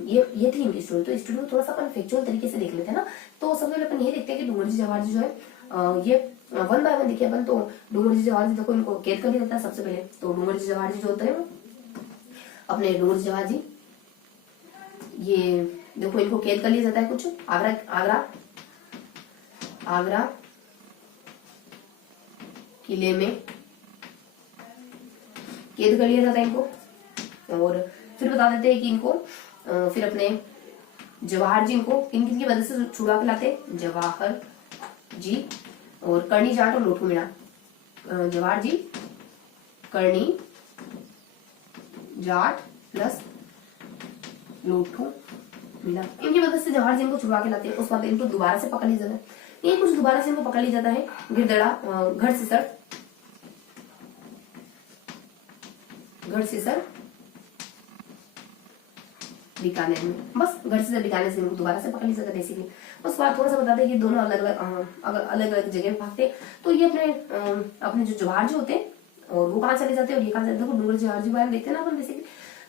ये थी इनकी स्टोरी, तो स्टोरी को थोड़ा सा अपन फैक्चुअल तरीके से देख लेते हैं ना। तो सबसे पहले अपन ये देखते हैं कि डूंगर जी जवाहर जी जो है ये वन बाय वन देखिए अपन। तो डूंगर जी जवाहर जी देखो इनको कैद कर दिया जाता है सबसे पहले। तो डूंगर जी जवाहर जी जो होते हैं अपने डूंगर जी जवाहर जी, ये देखो इनको कैद कर लिया जाता है कुछ आगरा किले में कैद कर लिया जाता है इनको। और फिर बता देते हैं कि इनको फिर अपने जवाहर जी इनको किन किन की वजह से छुड़ा के लाते, जवाहर जी और करणी जाट और लोठू मीणा। जवाहर जी, करणी जाट प्लस लोठू मीणा, इनकी वजह से जवाहर जी इनको छुड़वा के लाते हैं। उसके बाद इनको दोबारा से पकड़ लिया जाता है, ये कुछ दोबारा से इनको पकड़ लिया जाता है गढ़सीसर बीकानेर में। बस गढ़सीसर बीकानेर से इनको दोबारा से पकड़ लिया जाता है बेसिकली। उसके बाद थोड़ा सा बता दें कि दोनों अलग अलग जगह भागते। तो ये अपने जो जवाहर जी होते हैं और वो कहाँ चले जाते हैं और ये कहाँ चले जाते हैं, डूंगर जवाहर जी बारे में देखते हैं ना अपन बेसिकली।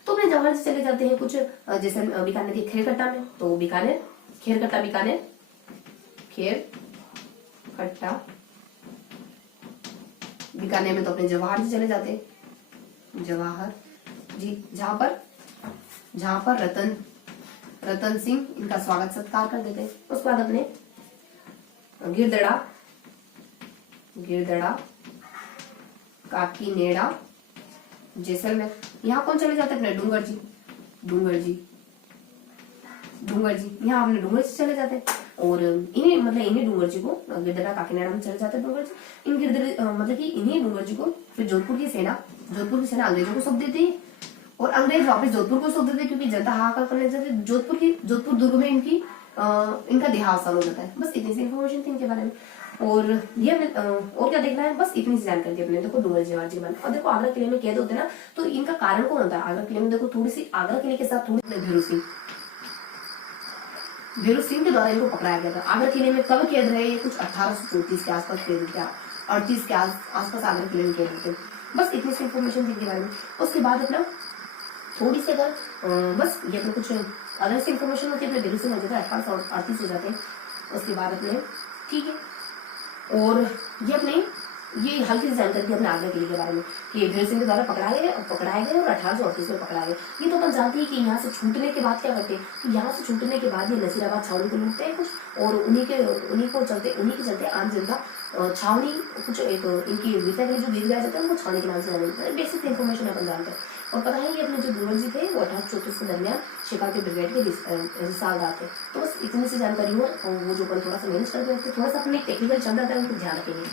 तो अपने जवाहर जी चले जाते हैं कुछ जैसे बीकानेर के खेरकट्टा में, तो खेरकट्टा बीकानेर में तो अपने जवाहर जी चले जाते हैं, जवाहर जी जहां पर रतन सिंह इनका स्वागत सत्कार कर देते हैं। उसके बाद अपने गिरदड़ा काकीनेड़ा जैसलमेर, यहाँ कौन चले जाते हैं अपने डूंगर जी यहाँ अपने डूंगर जी चले जाते हैं। और इन्हीं डूंगर जी को गिरदड़ा काकीनेड़ा में चले जाते हैं डूंगर जी। इन मतलब कि इन्हीं डूंगर जी को फिर जोधपुर की सेना अंग्रेजों को सौंप देती है और अंग्रेज वापस जोधपुर को सौंप देते हैं क्योंकि जनता हाहाकार करने जाती है। जोधपुर दुर्ग में इनका देहावसान हो जाता है। बस इतनी सी इन्फॉर्मेशन थी इनके बारे में। और ये और क्या देखना है, बस इतनी सी जानकारी अपने देखो डूंगर जवाहर जी बारे। और देखो आगरा किले में कैद होते हैं ना, तो इनका कारण कौन होता है आगरा किले में। देखो थोड़ी सी आगरा किले के साथ थोड़ी भीरू सिंह के द्वारा इनको पकड़ाया गया था। आगरा किले में कब कैद रहे, कुछ 1834 के आसपास कैद थे, 38 के आसपास आगरा किले में कैद होते। बस इतनी सी इन्फॉर्मेशन थी इनके बारे में। उसके बाद अपना थोड़ी सी अगर बस ये अपने कुछ अदर से इन्फॉर्मेशन होती है अपने भीरू सिंह हो जाता है 1838 हो जाते हैं। उसके बाद अपने ठीक है। और ये हल्की सी जानकारी थी अपने आगरा किले के बारे में कि भीरू सिंह के द्वारा पकड़ाए गए और 1838 में पकड़ाए गए। ये तो अपन जानते हैं कि यहाँ से छूटने के बाद क्या करते हैं, तो यहाँ से छूटने के बाद ये नसीराबाद छावनी को लूटते हैं कुछ, और उन्हीं के चलते आम जनता छावनी कुछ एक इनकी वीरता के लिए जो गीत गाए जाते हैं उनको छावनी के नाम से जाना जाता है। बेसिक इन्फॉर्मेशन अपन जानते हैं। और पता है ये अपने जो डूंगर जी थे वो 1834 के दरमियान शेखावटी ब्रिगेड के रिसालदार थे। तो बस इतनी सी जानकारी हो, और वो जो अपन थोड़ा सा मैनेज करते हैं थोड़ा सा अपने टेक्निकल शब्द आता है उनको ध्यान रखेंगे।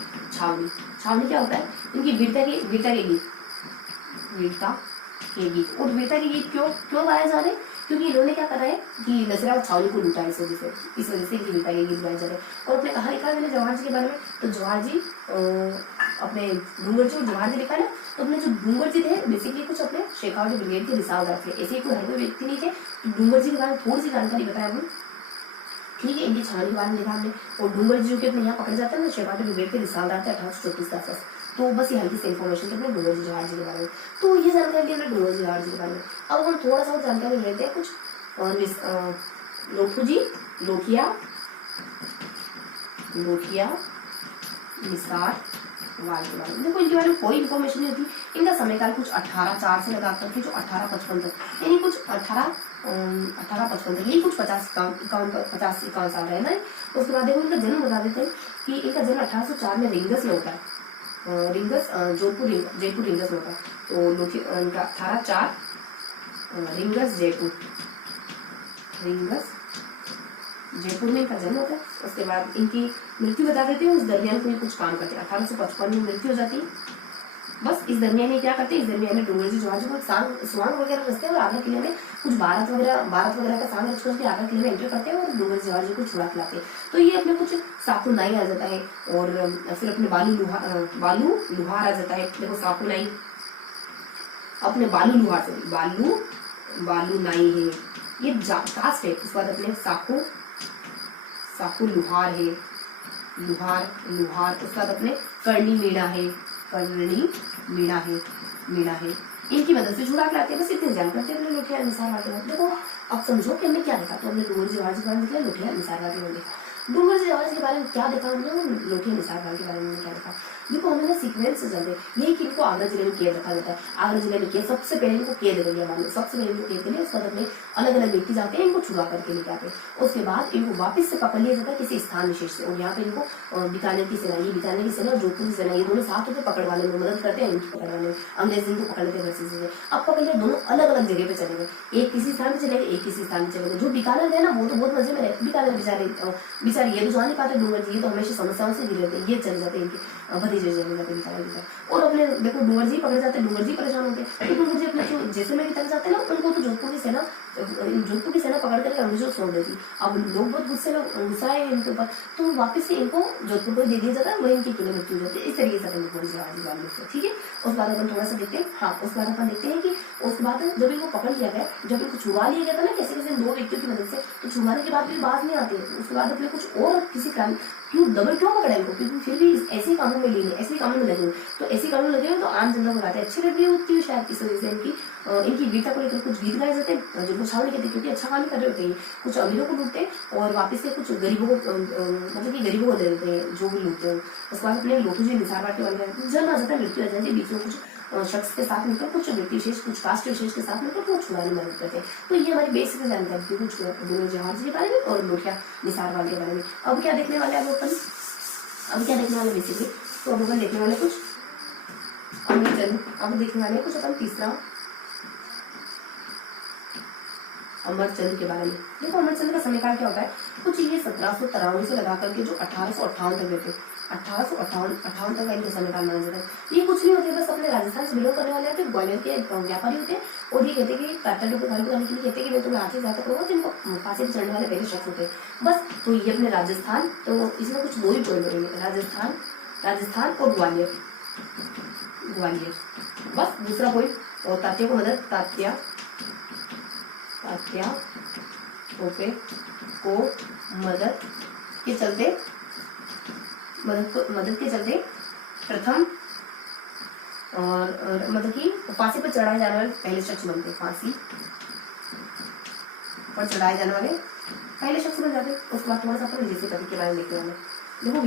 छावनी क्या होता है, इनकी वीरता के गीत। और वीरता के गीत क्यों गाए जा रहे हैं, क्योंकि इन्होंने क्या करा है कि नसीराबाद छावनी को लूटा है, इस वजह से इनकी वीरता के गीत गाए जा रहे हैं। और अपने कहा लिखा है मैंने जवाहर जी के बारे में, तो जवाहर जी अपने डूंगर जी और जवाहर जी लिखा है ना, तो अपने जो डूंगर जी थे बेसिकली कुछ अपने शेखावटी ब्रिगेड के रिसालदार थे, ऐसे ही कोई हर कोई व्यक्ति नहीं थे। डूंगर जी के बारे में थोड़ी सी जानकारी बताया हमने, ठीक है। इनकी छावनी के बारे में देखा हमने। और डूंगर जी जो कि अपने यहाँ पकड़े जाते हैं ना, शेरवाटी ब्रिगेड के रिसालदार थे 1834 के आसपास। तो बस ये हल्की सी इन्फॉर्मेशन थी अपने डूंगर जी जवाहर जी के बारे में। तो ये जानकारी थी अपने डूंगर जी जवाहर जी के बारे में। अब हम थोड़ा सा जानकारी लेते हैं कुछ लोठू जी, लोठिया निसार वाल के बारे में। देखो इनके बारे में कोई इन्फॉर्मेशन नहीं होती। इनका समय कुछ 1804 से लगा करके जो 1855 तक, यानी कुछ 1855 तक, यही कुछ 50-51 साल रहे ना। उसके बाद देखो इनका जन्म बता देते हैं कि इनका जन्म 1804 में रिंगस में होता है। रिंगस जयपुर रिंगस में होता है। तो इनका 1804 रिंगस जयपुर में इनका जन्म होता है। उसके बाद इनकी मृत्यु बता देते हैं। उस दरमियान कोई कुछ काम करते हैं। 1855 में मृत्यु हो जाती है। बस इस दरमियान क्या करते हैं, इस दरमियान डूंगर जी जवाहर जी को स्वांग वगैरह रचते हैं और आगरा किले में कुछ भारत वगैरह का सांग रचकर उसके आगरा किले में एंटर करते हैं और डूंगर जी जवाहर जी को छुड़ा खिलाते हैं। तो ये अपने कुछ साकुनाई आ जाता है और फिर अपने बालू लुहार आ जाता है। देखो साकुनाई अपने बालू नाई है, ये कास्ट है। उसके बाद अपने साकू लुहार है, लुहार। उसके बाद अपने करनी मीणा है। इनकी मदद से छुड़ा लाते हैं। बस इतने जान करते हैं लोठिया निसार वाले। देखो अब समझो कि हमने क्या देखा। तो हमने डूंगर जी जवाहर जी के बारे में देखा, लोठिया निसार वाले में देखा। डूंगर जी जवाहर जी के बारे में क्या देखा हमने, लोठिया निसार वाले के बारे में क्या देखा। देखो हमने सीक्वेंस से चलते यही कि इनको आगरा जिले में कैद रखा जाता है। आगरा जिले में कैद सबसे पहले इनको कैद कर लिया, मान लो सबसे पहले इनको कैद कर लिया। उसके बाद अपने अलग अलग व्यक्ति जाते हैं, इनको छुड़ा करके लेके आते हैं। उसके बाद इनको वापस से पकड़ लिया जाता है किसी स्थान विशेष से। और यहाँ पे इनको बीकानेर की सेना और जोधपुर की सेना, ये दोनों साथ होकर पकड़वाने में मदद करते हैं। इनको पकड़वाने में अंग्रेज इनको पकड़ लेते हैं। अब पकड़ लिया, दोनों अलग अलग जगह पे चले गए। एक किसी स्थान पे चले गए, एक किसी स्थान पे चले गए। जो बीकानेर गए ना वो तो बहुत मजे में रहे। बीकानेर बेचारे ये तो जा नहीं पाते डूंगर जी, ये तो हमेशा समस्याओं से घिरे रहते। ये चले जाते इनके भतीजे चले जाते बीकानेर। और अपने देखो डूंगर जी पकड़े जाते, डूंगर जी परेशान होते। तो डूंगर जी अपने जो जैसलमेर की तरफ जाते ना, उनको तो जोधपुर की सेना पकड़ करके अंग्रेजों को छोड़ देती। अब लोग बहुत गुस्साए इनके ऊपर, तो वापस से इनको जोधपुर को दे दिया जाता है। वही इनकी किले मृत्यु हो जाती है। इस तरीके से अपन डूंगर जी जवाहर जी से, ठीक है। उसके बाद अपन थोड़ा सा देखते हैं। हाँ, उसके बाद अपन देखते हैं कि उसके बाद जब इनको पकड़ लिया गया, जब इनको छुड़ा लिया गया था ना कैसे दो व्यक्तियों की मदद से, तो छुड़ाने के बाद भी बात नहीं आती है। उसके बाद अपने कुछ और किसी क्राइम क्यों पकड़ा इनको, क्योंकि फिर भी ऐसे कानून में लेंगे, ऐसे कानून में लगे। तो ऐसे कानून लगे हुए तो आम जनता को लगाते हैं, अच्छी लगी होती है शायद। इस वजह से इनकी वीरता को लेकर कुछ गीत गाए जाते हैं जिनको छावनी कहते हैं, क्योंकि अच्छा काम कर रहे होते हैं। कुछ अमीरों को लूटते हैं और वापस से कुछ गरीबों को मतलब कि गरीबों को दे देते हैं जो भी लूटते हैं। उसके बाद अपने लोठू जी निसार वाटे वाले जन्म आ जाता है, मृत्यु आ जाती है। बीच में कुछ शख्स के साथ मिलकर, कुछ व्यक्ति विशेष, कुछ कास्ट विशेष के साथ मिलकर वो छुड़ाने में मदद करते हैं। तो ये हमारी बेसिक जानकारी थी कुछ डूंगर जवाहर जी के बारे में और लोठिया निसार वाले के बारे में। अब क्या देखने वाले बेसिकली, तो अब अपन देखने वाले कुछ अब देखने वाले कुछ अपन तीसरा अमरचंद के बारे में। देखो अमरचंद का समयकाल क्या होता है, कुछ ये 1753 से लगा करके जो 1858 तक रहते, 1858 तक इनका समयकाल माना जाता है। ये कुछ नहीं होते, बस अपने राजस्थान से बिलोंग करने वाले होते, ग्वालियर के व्यापारी होते हैं। और ये कहते हैं कि पैटर्न को गाड़ी बनाने के लिए कहते हैं कि मैं तुम्हें आगे जाकर करूंगा, तो इनको फांसी पर चढ़ने वाले पहले शख्स होते हैं बस। तो ये अपने राजस्थान, तो इसमें कुछ दो ही पॉइंट होंगे, राजस्थान और ग्वालियर बस। दूसरा पॉइंट और तात्या को मदद, तात्या को मदद के चलते प्रथम और मतलब कि फांसी पर चढ़ाए जाने वाले पहले शख्स बनते, फांसी पर चढ़ाए जाने वाले पहले शख्स बन जाते। उसके बाद थोड़ा सा अपन विजय सिंह के बारे में देखने वाले। देखो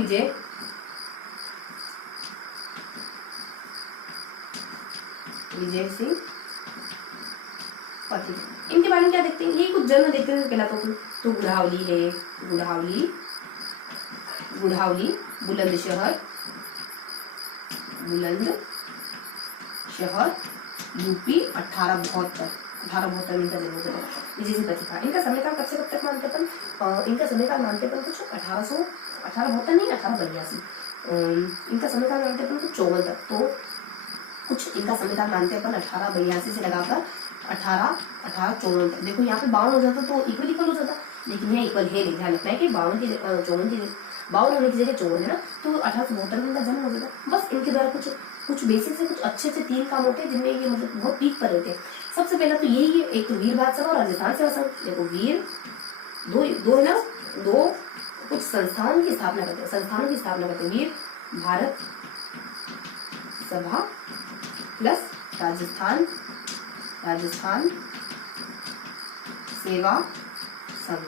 विजय सिंह पति, इनके बारे में क्या देखते हैं, यही कुछ जन्म देखते हैं। पहला तो गुड़ावली है, गुड़ावली बुलंदशहर यूपी 1872 में इनका जन्म हुआ। विजय सिंह पति था। इनका समयकाल कब से कब तक मानते अपन, इनका समयकाल मानते अपन कुछ 1872 नहीं 1882, इनका समयकाल मानते अपन कुछ 54 तक। तो कुछ इनका समयकाल मानते अपन 1882 से लगाकर 1854 तक। देखो यहाँ पे 52 हो जाता तो इक्वल हो जाता, लेकिन यहाँ इक्वल है नहीं। ध्यान रखना है कि 52 होने की जगह 54 है ना, तो 1872 में इनका जन्म हो जाता। बस इनके द्वारा कुछ बेसिक से कुछ अच्छे 3 काम होते हैं जिनमें ये मतलब बहुत पीक पर रहते हैं। सबसे पहला तो यही है, एक तो वीर बादशाह और राजस्थान सेवा संघ। देखो वीर दो है ना, दो कुछ संस्थान की स्थापना करते हैं, संस्थानों की स्थापना करते हैं। वीर भारत सभा प्लस राजस्थान सेवा संघ,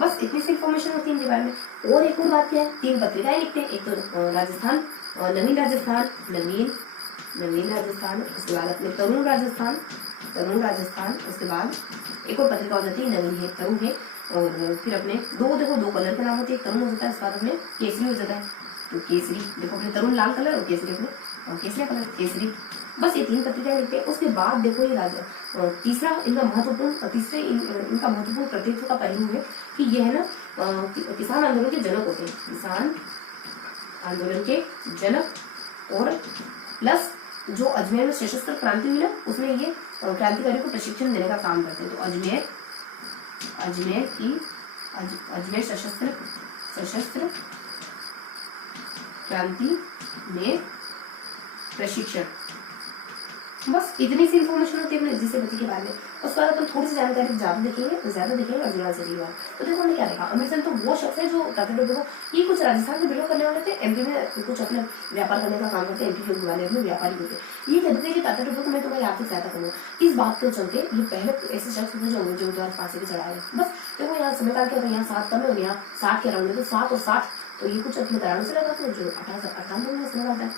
बस इतनी सी इंफॉर्मेशन होती है इनके बारे में। और एक और बात क्या है, 3 पत्रिकाएं लिखते हैं, एक तो राजस्थान, नवीन राजस्थान, उसके बाद अपने तरुण राजस्थान, उसके बाद एक और पत्रिका हो जाती है नवीन है, तरुण है, और फिर अपने दो कलर के नाम होते हैं, तरुण हो जाता है, उसके बाद अपने केसरी हो जाता है, तो केसरी देखो अपने तरुण लाल कलर और केसरी अपने केसरिया कलर, केसरी, बस ये 3 पत्रिकाएं लिखते हैं। उसके बाद देखो ये तीसरा इनका महत्वपूर्ण प्रतिनिधित्व का पहलू है कि ये है ना किसान आंदोलन के जनक होते हैं, किसान आंदोलन के जनक, और प्लस जो अजमेर में सशस्त्र क्रांति हुई ना, उसमें ये क्रांतिकारियों को प्रशिक्षण देने का काम करते हैं। तो अजमेर सशस्त्र क्रांति में प्रशिक्षण, बस इतनी सी इन्फॉर्मेशन होती है जिससे बच्चे के बारे में। उसके बाद अपन थोड़ी सी जानकारी ज्यादा देखेंगे अर्जुन से भी। तो देखो हमने क्या देखा, अमृतसर तो वो शख्स है जो देखो ये कुछ राजस्थान से बिलोंग करने वाले थे, एमपी में कुछ अपने व्यापार करने का काम करते, एमपी के वाले अपने व्यापारी होते। ये कहते थे कि टाटा टोपो को मैं तुम्हारी आर्थिक सहायता करूंगा। इस बात के चलते ये पहले ऐसे शख्स थे जो अंग्रेजों द्वारा फांसी पे चढ़ाए। बस देखो यहाँ समय काल क्या होता है, यहाँ 7 कम है और यहाँ 60 के अराउंड है, तो 7 और 60 तो ये कुछ अपने कारणों से लगा था जो 1898 में समय आता है।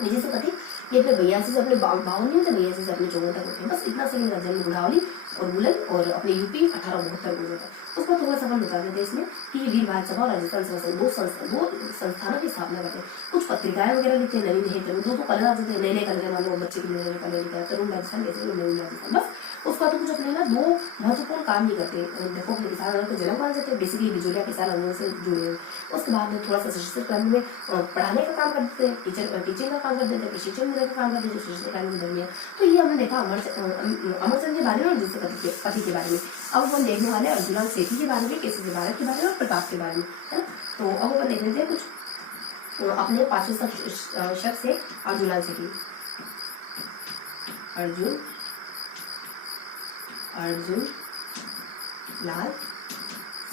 विजय से पति ये अपने 82 से अपने 52 नहीं होते, 82 से अपने 54 तक होते हैं, बस इतना से जन्म गुड़ावली और बुलन और अपने यूपी 1872 हो जाता है। उसको थोड़ा सा हम बता देते हैं इसमें कि ये वीर भारत सभा और राजस्थान सेवा संघ दो संस्थानों की स्थापना करते हैं। कुछ पत्रिकाएं वगैरह लिखते हैं, नवीन है तरुण, दो कलर आ जाते हैं, नए कलर, मान लो बच्चे के लिए कलर लिखा है तरुण राजस्थान, जैसे नवीन राजस्थान, बस उसका तो कुछ अपने ना 2 महत्वपूर्ण काम नहीं करते। देखो अपने किसान आंदोलन के जनक माने जाते हैं, बेसिकली बिजोलिया किसान आंदोलन से जुड़े हुए। उसके बाद में थोड़ा सा सशस्त्र क्रांति में पढ़ाने का काम करते हैं, टीचिंग का काम करते हैं, प्रशिक्षण देने का काम करते हैं जो सशस्त्र क्रांति के दरमियान। तो ये हमने देखा अमरचंद के बारे में और दूसरे पति के बारे में। अब अपन देखने वाले अर्जुन सेठी के बारे में, केसरी भारत के बारे में और प्रताप के बारे में, है ना। तो अब अपन देख लेते हैं कुछ अपने 5वें शख्स है अर्जुन सेठी। अर्जुन लाल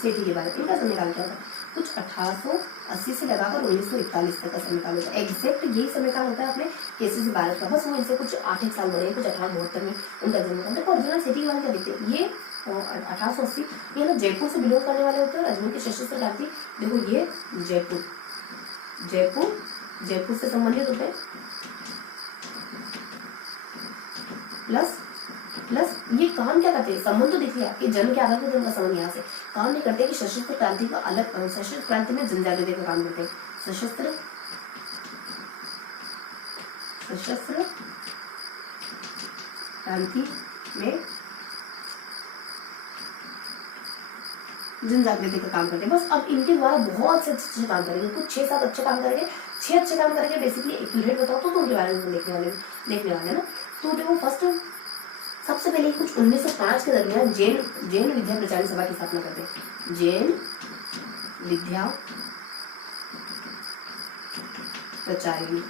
सेठी के बारे में। इनका समयकाल क्या था, कुछ 1880 से लगाकर 1941 तक का समयकाल होता है। एग्जैक्ट यही समयकाल होता है अपने केसरी भारत का, बस वो इनसे कुछ 8 साल बड़े, कुछ 1872 में उनका जन्म हुआ। देखो अर्जुन सेठी के बारे में क्या देखते हैं, ये 1880 ये ना जयपुर से बिलोंग करने वाले होते हैं। अजमेर की सशस्त्र क्रांति देखो ये जयपुर से संबंधित होते हैं, प्लस ये काम क्या करते हैं, संबंध तो दिख लिया कि जन्म के आधार पर उनका संबंध यहाँ से काम नहीं करते कि सशस्त्र क्रांति का अलग, सशस्त्र क्रांति में जनजागृति का काम करते हैं। सशस्त्र क्रांति में जनजागृति का काम करते हैं। बस अब इनके द्वारा बहुत से अच्छे काम करेंगे, कुछ 6-7 अच्छे काम करेंगे, 6 अच्छे काम करेंगे। बेसिकली एक्यूरेट बताओ तो उनके बारे में देखने वाले ना। तो देखो फर्स्ट सबसे पहले कुछ 1905 के दरमियान जैन विद्या प्रचार सभा की स्थापना करते हैं। जैन विद्या प्रचारिणी,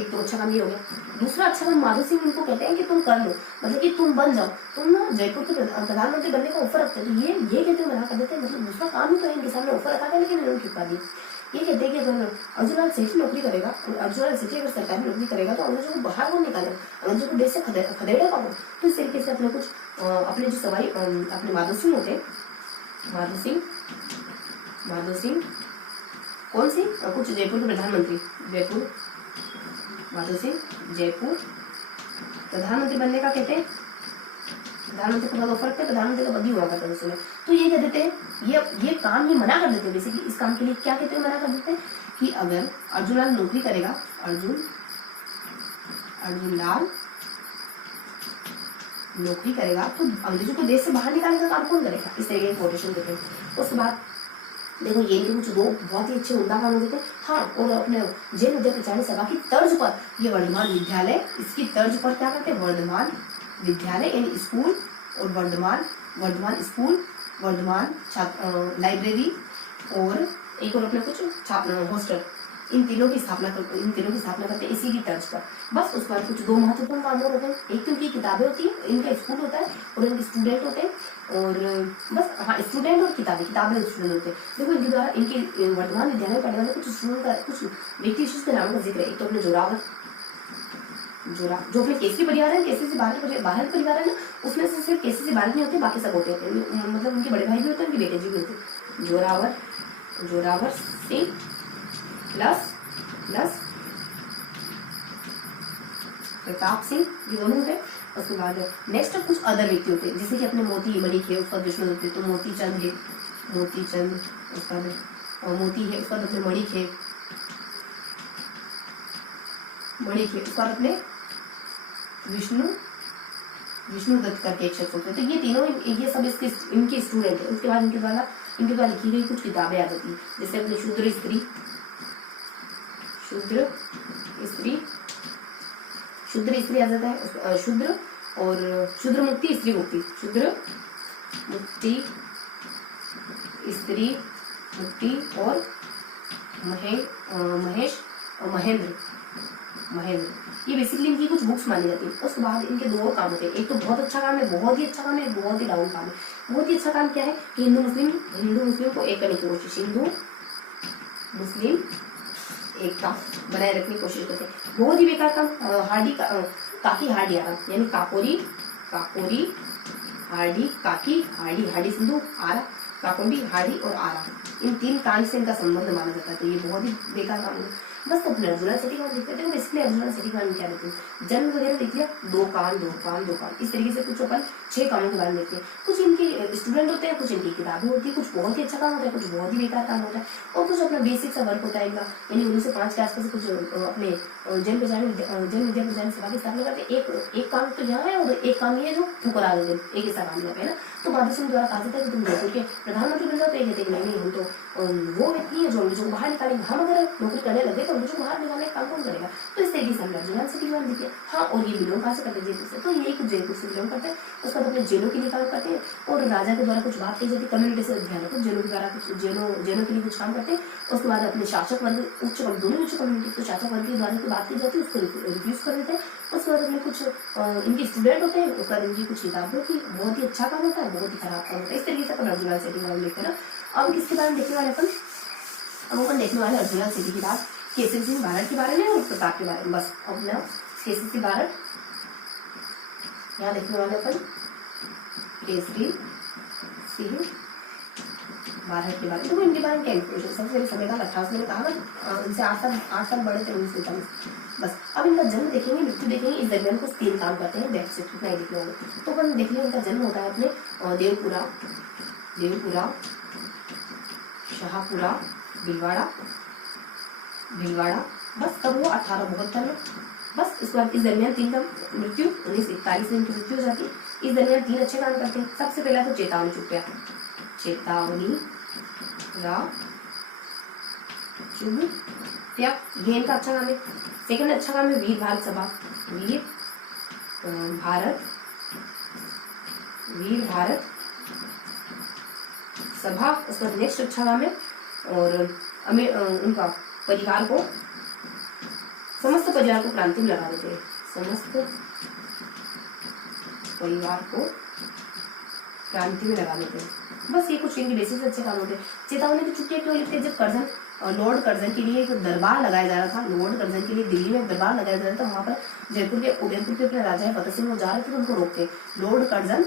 एक तो अच्छा काम ये हो गया। दूसरा अच्छा काम माधव सिंह इनको कहते हैं कि तुम कर लो, मतलब कि तुम बन जाओ, तुम ना जयपुर के प्रधानमंत्री बनने का ऑफर रखते हैं। तो ये कहते हैं मना कर देते हैं, मतलब दूसरा काम ही तो है, इनके सामने ऑफर रखा था लेकिन इन्होंने ठुकरा दिया। ये कहते हैं कि अगर अर्जुन सेठी नौकरी करेगा, अर्जुन सेठी अगर सरकारी नौकरी करेगा तो अंग्रेजों को बाहर वो निकाले, अंग्रेजों को देश से खदेड़ेगा वो। तो इस तरीके से अपने कुछ अपने जो सवाई अपने माधव सिंह होते हैं, माधव सिंह कौन सी कुछ जयपुर के प्रधानमंत्री, माधव सिंह जयपुर प्रधानमंत्री बनने का कहते हैं, प्रधानमंत्री का पद ऑफर करते हैं, प्रधानमंत्री का पद ही हुआ करता है उस समय। तो ये कह देते हैं ये काम ही मना कर देते हैं। बेसिकली इस काम के लिए क्या कहते हैं, मना कर देते हैं कि अगर अर्जुन लाल नौकरी करेगा, अर्जुन लाल नौकरी करेगा तो अंग्रेजों को देश से बाहर निकालने का काम कौन करेगा, इस तरीके की कोटेशन देते हैं। उसके बाद देखो ये कुछ 2 बहुत ही अच्छे उम्दा काम देते हैं। हाँ, और अपने जैन विद्या प्रचार सभा की तर्ज पर ये वर्धमान विद्यालय, इसकी तर्ज पर क्या करते हैं, वर्धमान विद्यालय यानी स्कूल और वर्धमान स्कूल, वर्धमान लाइब्रेरी और एक और अपने कुछ हॉस्टल इन तीनों की स्थापना करते हैं इसी की तर्ज पर। बस उसके बाद कुछ दो महत्वपूर्ण काम और होते हैं, एक तो इनकी किताबें होती है, इनका स्कूल होता है और इनके स्टूडेंट होते हैं, और बस हाँ स्टूडेंट और किताबें और स्टूडेंट होते हैं। देखो इनके द्वारा इनके वर्तमान विद्यालय में पढ़ने वाले कुछ स्टूडेंट का कुछ व्यक्ति विशेष के नामों का जिक्र है। एक तो अपने जोरावर जो अपने केसरी परिवार है, केसरी भारत परिवार है ना, उसमें से सिर्फ केसरी भारत नहीं होते, बाकी सब होते हैं, मतलब उनके बड़े भाई भी होते हैं, उनके बेटे जी भी होते हैं। जोरावर सिंह प्लस प्रताप सिंह, ये दोनों होते हैं। उसके बाद नेक्स्ट कुछ अदर व्यक्ति होते हैं, जैसे कि अपने मोती मणिक है, उसका दुश्मन होते हैं, तो मोतीचंद है, उसका मोती है, उसका अपने मणिक है, उसका अपने विष्णु दत्त करके एक शख्स होते हैं। तो ये तीनों ये सब इनके स्टूडेंट है। उसके बाद इनके द्वारा लिखी गई कुछ किताबें आ जाती है, जैसे अपने शूद्र स्त्री आ जाता है, शूद्र मुक्ति स्त्री मुक्ति, स्त्री मुक्ति और महेंद्र, ये बेसिकली इनकी कुछ बुक्स मानी जाती है। उसके बाद इनके दो और काम होते हैं, एक तो बहुत अच्छा काम है, बहुत ही अच्छा काम है, बहुत ही डाउन काम है। बहुत ही अच्छा काम क्या है कि हिंदू मुस्लिम को एक करने की कोशिश, हिंदू मुस्लिम एकता बनाए रखने की कोशिश करते हैं। बहुत ही बेकार काम काकी हार्डी आरा, यानी काकोरी हार्डी, काकी हार्डी सिंधु, आरा काकोरी हार्डी और आरा, इन तीन कांड से इनका संबंध माना जाता है। तो ये बहुत ही बेकार काम है। बस तो अपने अर्जुना सेठी कांड देखते हैं। बेसिकली अर्जुना सेठी कांड क्या देखते हैं, जन्म वगैरह देख लिया, दो कांड, इस तरीके से कुछ अपन 6 कामों के बारे में देखते हैं। कुछ इनके स्टूडेंट होते हैं, कुछ इनकी किताबें होती है, कुछ बहुत ही अच्छा काम होता है, कुछ बहुत ही बेकार काम होता है, और कुछ अपना बेसिक सा वर्क होता है इनका, यानी 1905 के आसपास कुछ अपने जन विद्या प्रचार सभा की स्थापना करते हैं। एक काम तो यहाँ है और एक काम ये जो ठुकरा देते हैं, एक ऐसा काम यहाँ पे है ना। तो माधव सिंह द्वारा कहा जाता है कि तुम जयपुर के प्रधानमंत्री बन जाओ, तो ये कहते हैं नहीं, हम तो वो व्यक्ति है जो मुझे बाहर निकालेंगे, हम अगर नौकरी करने लगे तो मुझे बाहर निकालने का काम कौन करेगा। तो इस तरीके से हम अर्जुना सेठी कांड देखिए। हाँ, और ये बिलोंग कहाँ से करते हैं, जयपुर से, तो यही कुछ जयपुर से बिलोंग करते हैं। उसका अपने जेलों के लिए काम करते हैं, और राजा के द्वारा कुछ बात की जाती है, कम्युनिटी से ध्यान रखो, जेलों के द्वारा कुछ जेलों के लिए कुछ काम करते हैं। उसके बाद अपने शासक वर्ग दोनों उच्च कम्युनिटी, तो शासक वर्ग के द्वारा की बात की जाती है, उसको रिफ्यूज कर देते हैं। उसके बाद अपने कुछ इनके स्टूडेंट होते हैं, उसके बाद इनकी कुछ किताबों की बहुत ही अच्छा काम होता है, बहुत ही खराब काम होता है। इस तरीके से अपन अर्जुना सेठी कांड देखते हैं ना। अब किसके बारे में देखने वाले अपन देखने वाले अर्जुना सेठी की बात, केसरी सिंह भारत के बारे में और प्रताप के बारे में। बस अपना केसरी सिंह भारत यहाँ देखने वाले अपन, केसरी सिंह भारत के बारे में। तो इनके बारे में क्या इन्फॉर्मेशन, सबसे पहले समय का 18 मैंने कहा ना, इनसे 8 साल बड़े थे 1940। बस अब इनका जन्म देखेंगे, मृत्यु देखेंगे, इस दरमियान कुछ 3 काम करते हैं, डेथ से कितना ही देखने वाले। तो अपन देख लिया इनका जन्म होता है अपने देवपुरा शाहपुरा भिलवाड़ा, बस तब वो 1872 में। बस इसके बाद इस दरमियान 3 का मृत्यु 1941 में इनकी मृत्यु हो जाती है। इस दरमियान 3 अच्छे काम करते हैं। सबसे पहला तो चेतावनी चुप्या, ये इनका अच्छा काम है। सेकंड अच्छा काम है वीर भारत सभा, वीर भारत सभा। उसका नेक्स्ट अच्छा काम है, और हमें उनका समस्त परिवार को क्रांति में लगा देते हैं, समस्त परिवार को क्रांति में लगा देते हैं। बस ये कुछ इनके बेसिस अच्छे काम होते हैं। चेतावनी की छुट्टियां क्यों लिखते हैं, जब लॉर्ड कर्जन के लिए एक दरबार लगाया जा रहा था, लॉर्ड कर्जन के लिए दिल्ली में एक दरबार लगाया जा रहा था, वहां पर जयपुर के उदयपुर के अपने राजा फतेह सिंह वो जा रहे थे, तो उनको रोकते लॉर्ड कर्जन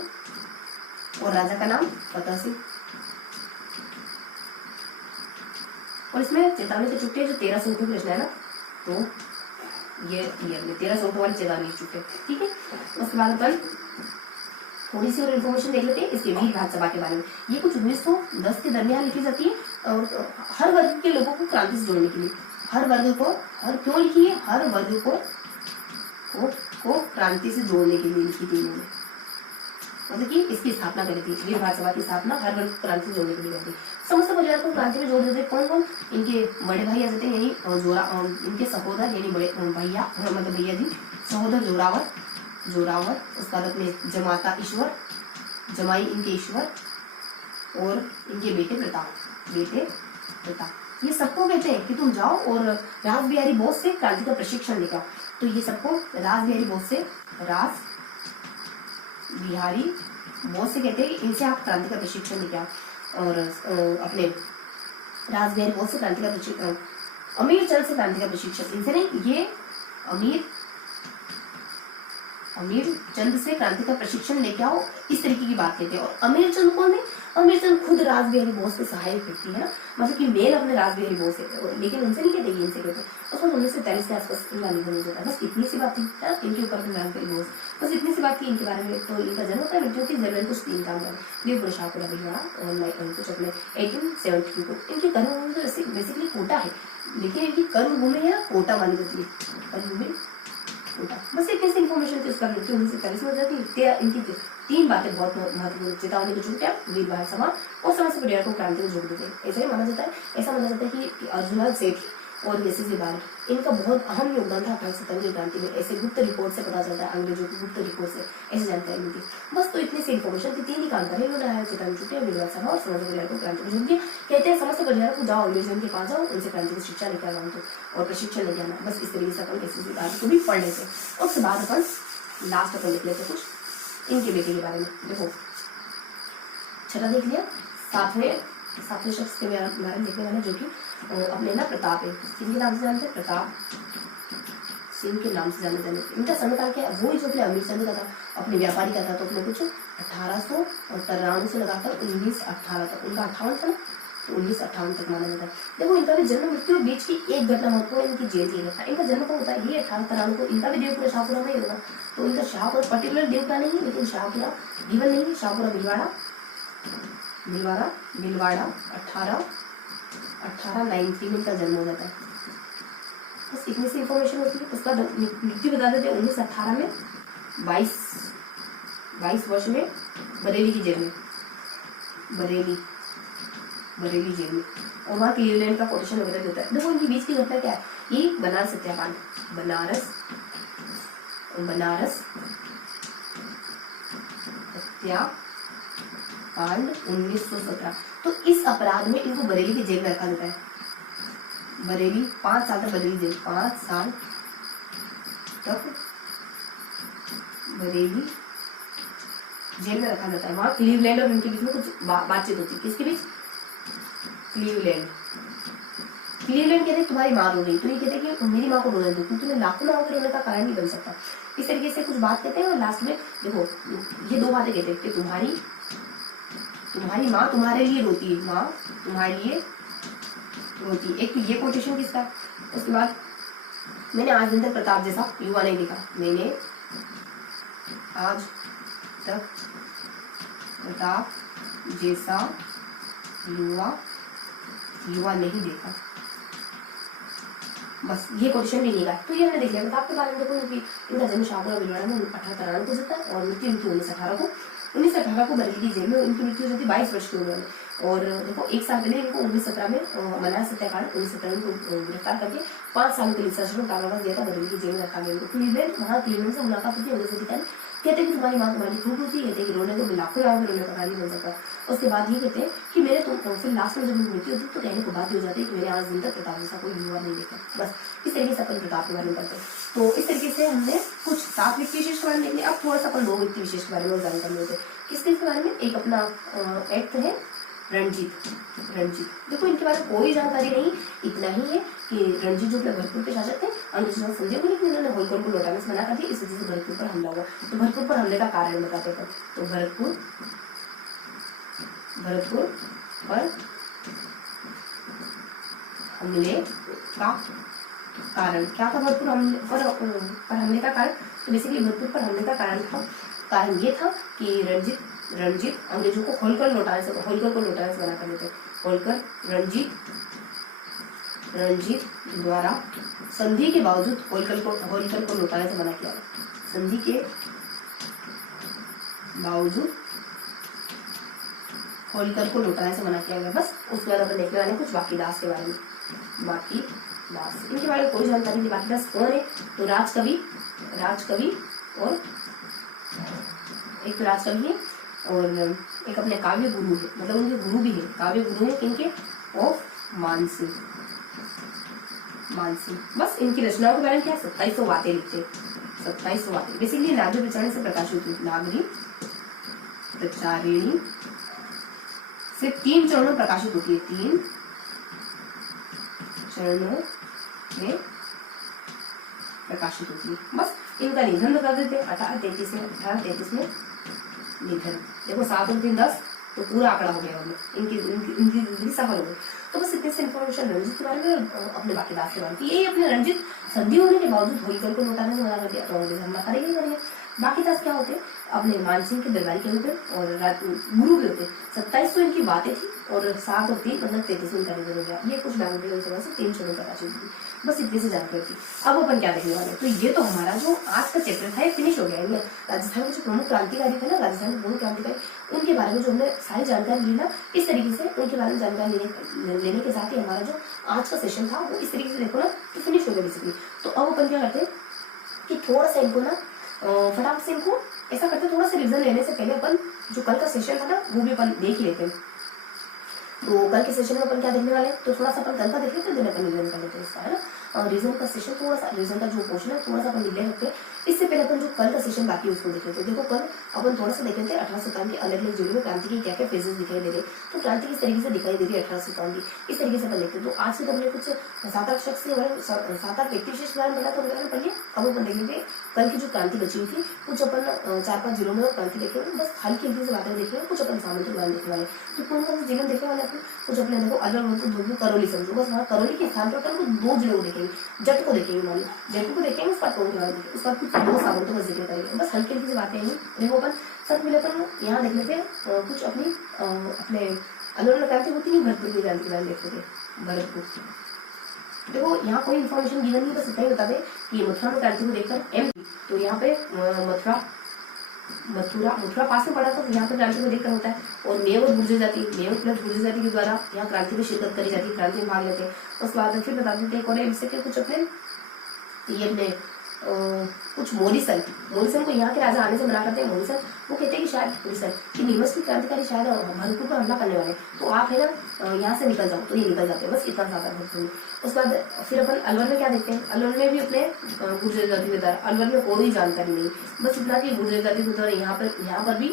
और राजा का नाम फतेह सिंह। और इसमें चेतावनी की छुट्टी जो 13 सूटों की रचना है ना, तो ये 13 सूटों वाली चेतावनी की छुट्टी, ठीक है। उसके बाद अपन थोड़ी सी और इन्फॉर्मेशन देख लेते हैं इसके वीर भारत सभा के बारे में। ये कुछ 1910 के दरमियान लिखी जाती है, और हर वर्ग के लोगों को क्रांति से जोड़ने के लिए, क्यों लिखी है, हर वर्ग को क्रांति से जोड़ने के लिए लिखी थी इन्होंने, मतलब कि इसकी स्थापना करी थी। वीर भारत सभा की स्थापना हर वर्ग को क्रांति से जोड़ने के लिए करी थी। समस्त परिवार को क्रांति में जोड़ देते। कौन, इनके बड़े भाई आ जाते हैं, यानी इनके सहोदर, यानी बड़े भैया, मतलब भैया जी, सहोदर जोरावर। उसका बाद अपने जमाता ईश्वर, जमाई इनके ईश्वर, और इनके बेटे प्रताप। ये सबको कहते हैं कि तुम जाओ और रास बिहारी बोस से क्रांति का प्रशिक्षण लेकर। तो ये सबको रास बिहारी बोस से कहते हैं कि इनसे आप क्रांति का प्रशिक्षण लेकर और अपने रास बिहारी बोस से क्रांति का प्रशिक्षण, अमीर चंद से क्रांति का प्रशिक्षण, इनसे नहीं, ये अमीर चंद से क्रांति का प्रशिक्षण लेके आओ, इस तरीके की बात कहते हैं। और अमीर चंद कौन है? अमीर चंद खुद रास बिहारी बोस के सहायक व्यक्ति है ना, मतलब कि मेल अपने रास बिहारी बोस है, लेकिन उनसे नहीं कहते, इनसे कहते। उसको 1943 के आसपास इनका निधन हो जाता है। बस इतनी सी बात थी इनके ऊपर रास बिहारी बोस, बस इतनी सी बात थी इनके बारे में। तो इनका जन्म होता है मृत्यु होती है जनवरी कुछ 3 काम है देवपुर शाहपुरा भिलवाड़ा और कुछ अपने 1872 को। इनकी कर्मभूमि तो बेसिकली कोटा है, लेकिन इनकी कर्मभूमि है कोटा मानी जाती है, कर्मभूमि कोटा। बस इतनी सी इन्फॉर्मेशन थी। उसका मृत्यु 1943 में हो जाती है। इनकी 3 बातें बहुत महत्वपूर्ण, चेतावनी को छूट वीर भारत सभा और समस्त परिवार को क्रांति को जोड़ देते हैं। ऐसा ही माना जाता है, ऐसा माना जाता है कि अर्जुनलाल सेठ और एसएसबी बारिक, इनका बहुत अहम योगदान था 1857 की क्रांति में। ऐसे गुप्त रिपोर्ट से पता चलता है, अंग्रेजों की गुप्त रिपोर्ट से ऐसी जानकारी मिलती। बस तो इतनी सी इन्फॉर्मेशन थी, 3 ही काम करे उन्होंने, चेतावनी छूटी वीर भारत सभा और समस्त परिवार को क्रांति को जोड़ दिया। कहते हैं समस्त परिवार को जाओ अंग्रेजों के पास जाओ, उनसे क्रांति की शिक्षा लेकर आना और प्रशिक्षण लेके आना। बस इस तरीके से अपन एसएसबी बारिक को भी पढ़ लेते हैं। उसके बाद अपन लास्ट अपन लिख लेते कुछ इनके बेटे के बारे में। देखो छठा देख लिया, सातवें शख्स के बारे में देखने वाले जो कि अपने ना प्रताप है, किनके नाम से जानते हैं? प्रताप सिंह के नाम से जाने जाते। इनका समयकाल क्या है? वो ही जो अपने अमीर चंद का था, अपने व्यापारी का था। तो अपने कुछ 1893 से लगाकर 1918 तक, उनका 58 था ना, तो 1958 तक माना जाता है। देखो इनका भी जन्म मृत्यु बीच की एक घटना महत्वपूर्ण, इनकी जेल की घटना। इनका जन्म कब होता है? ये 1893 को। इनका भी देवपुरा शाहपुरा में ही होगा। तो इनका शाहपुरा पर्टिकुलर देवपुरा नहीं, लेकिन शाहपुरा जीवन नहीं, शाहपुरा भिलवाड़ा 1893 में इनका जन्म हो जाता है। बस इतनी सी इंफॉर्मेशन होती है। उसका मृत्यु बता देते हैं 1918 में 22 वर्ष में बरेली की जेल में, बरेली जेल में। और वहाँ क्लीवलैंड का कोटेशन वगैरह देता है। देखो इनकी बीच की घटना क्या है? ये बनारस सत्याकांड, बनारस सत्याकांड 1917। तो इस अपराध में इनको बरेली की जेल में रखा जाता है। बरेली 5 साल तक, बरेली जेल 5 साल तक बरेली जेल में रखा जाता है। वहां क्लीवलैंड और इनके बीच में कुछ बातचीत होती है। किसके बीच? क्लीवलैंड कहते हैं तुम्हारी माँ रो रही, तो ये कहते हैं कि मेरी माँ को रोने दो, तुम्हें लाखों माँ के रोने का कारण नहीं बन सकता। इस तरीके से कुछ बात कहते हैं। और लास्ट में देखो ये 2 बातें कहते हैं कि तुम्हारी माँ तुम्हारे लिए रोती है, माँ तुम्हारे लिए रोती है। एक तो ये कोटेशन किसका? उसके बाद मैंने आज दिन तक प्रताप जैसा युवा नहीं देखा, मैंने आज तक प्रताप जैसा युवा नहीं देखा। बस ये क्वेश्चन भी नहीं का। तो ये हमने देख लिया प्रताप के बारे में। देखो इनका जन्म शाहपुरा भिलवाड़ा में 1893 को होता है और मृत्यु इनकी 1918 को बरेली की जेल में इनकी मृत्यु हो जाती है 22 वर्ष की उम्र में। और देखो 1 साल पहले इनको 1917 में बनारस सत्याकांड 1917 को गिरफ्तार करके 5 सालों के लिए सश्रम कारावास दिया था, बरेली की जेल में रखा गया। क्लीवलैंड से मुलाकात होती है अंग्रेज अधिकारी, कहते हैं कि तुम्हारी माँ तुम्हारी खूब होती है, कहते हैं कि रोने को लाखों लाओगे, रोने का कारण नहीं बन सकता। उसके बाद ये कहते हैं कि मेरे फिर लास्ट में जब मृत्यु होती तो कहने को बात हो जाती है कि मैंने आज दिन तक प्रताप जैसा कोई युवा नहीं देखा। बस इस तरीके से अपन प्रताप के बारे में करते हैं। तो इस तरीके से हमने कुछ 7 व्यक्ति विशेष के बारे में देख लिया। अब थोड़ा सा अपन 2 व्यक्ति विशेष के बारे में जानकारी लेते हैं। किसके बारे में? एक अपना एक्ट है रणजीत। देखो इनके बारे में कोई जानकारी नहीं, इतना ही है कि रणजीत जो अपने भरतपुर के शासक थे, अंग्रेजों ने संदेह हुई, लेकिन उन्होंने होलकर को लौटाने से मना कर दिया। इस वजह से भरतपुर पर हमला हुआ। तो भरतपुर पर हमले का कारण बताते हैं। तो भरतपुर पर हमले का कारण क्या था? भरतपुर पर हमले का कारण, तो बेसिकली भरतपुर पर हमले का कारण ये था कि रणजीत अंग्रेजों को होलकर को लौटाने से मना कर देते। होलकर रणजीत द्वारा संधि के बावजूद होलकर को लौटाने से मना किया। संधि के बावजूद होलकर को लौटाने से मना किया गया। बस उसके बाद अपन देखने वाले कुछ बाकीदास के बारे में। बाकीदास इनके बारे में कोई जानकारी नहीं। बाकीदास कौन है? तो राजकवि और एक तो राजकवि है और एक अपने काव्य गुरु है, मतलब उनके गुरु भी है। काव्य गुरु है किनके? ऑफ मानसिंह, बस इनकी रचनाओं के बारे में क्या 2700 बातें लिखते, 2700 बातें। बेसिकली नागरी प्रचारिणी से प्रकाशित हुई, नागरी प्रचारिणी से 3 चरणों में प्रकाशित होती है, 3 चरणों में प्रकाशित होती है। बस इनका निधन बता देते 1833 में निधन। देखो 7 और 3 10, तो पूरा आंकड़ा हो गया, इनकी जिंदगी सफल हो गई। तो बस इतने से इन्फॉर्मेशन रणजीत के बारे में और अपने बाकी दास के बारे में। यही अपने रणजीत संधि होने के बावजूद होलिकर को लौटाने में मना कर दिया, तो अंग्रेज हमला करेंगे। बाकी दास क्या होते, अपने मानसिंह के दरबारी के होते और गुरु के होते। 2700 इनकी बातें थी और 7 और 3 मतलब 33 में निधन हो गया। ये कुछ नागरिक सभा से 3 चरणों प्रकाशित हुई। बस इतने से जानकारी थी। अब अपन क्या देखने वाले, तो ये तो हमारा जो आज का चैप्टर था ये फिनिश हो गया है। राजस्थान के जो प्रमुख क्रांतिकारी थे ना, राजस्थान के प्रमुख क्रांतिकारी, उनके बारे में जो हमने सारी जानकारी ली ना, इस तरीके से उनके बारे में जानकारी लेने के साथ ही हमारा जो आज का सेशन था वो इस तरीके से देखो ना तो फिनिश हो गया बेसिकली। तो अब अपन क्या करते हैं कि थोड़ा सा इनको ना फटाफट से इनको ऐसा करते, थोड़ा सा रिविजन लेने से पहले अपन जो कल का सेशन था ना वो भी अपन देख ही लेते हैं। तो कल के सेशन में अपन क्या देखने वाले, तो थोड़ा सा अपन कल का देख लेते हैं, अपन रिविजन कर लेते हैं इसका, है ना। और रिविजन का सेशन थोड़ा सा, रिविजन का जो पोर्शन है थोड़ा सा अपन ले सकते हैं। इससे पहले अपन जो कल का सेशन बाकी उसको देख लेते हैं। देखो कल अपन थोड़ा सा देख लेते हैं 1857 के अलग अलग जिलों में क्रांति की क्या क्या फेजेस दिखाई दे रहे, तो क्रांति किस तरीके से दिखाई दे रही है 1857 की, इस तरीके से अपन देखते हैं। तो आज से तो हमने कुछ 7-8 शख्स के बारे में, 7-8 व्यक्ति विशेष के बारे में पढ़ा, तो उनके पढ़िए। अब अपन देख लेते हैं कल की जो क्रांति बची हुई थी, कुछ अपन 4-5 जिलों में क्रांति देखे, बस हल्की हल्की से बातें देखेंगे, कुछ अपन सामने बारे देखने वाले। तो कौन कौन से जिले देखे वाले अपन, कुछ अपने देखो अलग धोबी करौली समझो, बस वहाँ करौली के स्थान पर अपन 2 जिलों को देखेंगे, जट को देखेंगे, मान लो जयपुर को देखेंगे, उसका टोन के बारे में उसका कुछ 2 सावंतों का जिक्र करेंगे। बस हल्की हल्की से बातें हैं। देखो अपन सब मिले अपन यहाँ देख लेते हैं कुछ अपनी अपने अलग क्रांति होती है, भरतपुर की क्रांति के बारे में देखते थे। भरतपुर देखो यहाँ कोई इन्फॉर्मेशन गिवन नहीं, बस इतना ही बता दें कि मथुरा में क्रांति को देखकर एमपी, तो यहाँ पे मथुरा पास में पड़ा, तो यहाँ पे क्रांति को देखकर होता है। और मेव और गुर्जर जाति, मेव प्लस गुर्जर जाति के द्वारा यहाँ क्रांति में शिरकत करी जाती है, क्रांति में भाग लेते हैं। उसके बाद फिर बता देते हैं कौन है के कुछ अपने ये अपने कुछ मोरिसन को यहाँ के राजा आने से मना करते हैं। मोरिसन वो कहते हैं कि शायद कि नीमच की क्रांतिकारी शायद भरतपुर पर हमला करने वाले, तो आप है ना यहाँ से निकल जाओ, तो ये निकल जाते हैं। बस इतना ज्यादा भरतपुर में। उसके बाद फिर अपन अलवर में क्या देखते हैं, अलवर में भी अपने गुर्जर जाति के द्वारा, अलवर में कोई जानकारी नहीं, बस इतना कि गुर्जर जाति के द्वारा यहाँ पर भी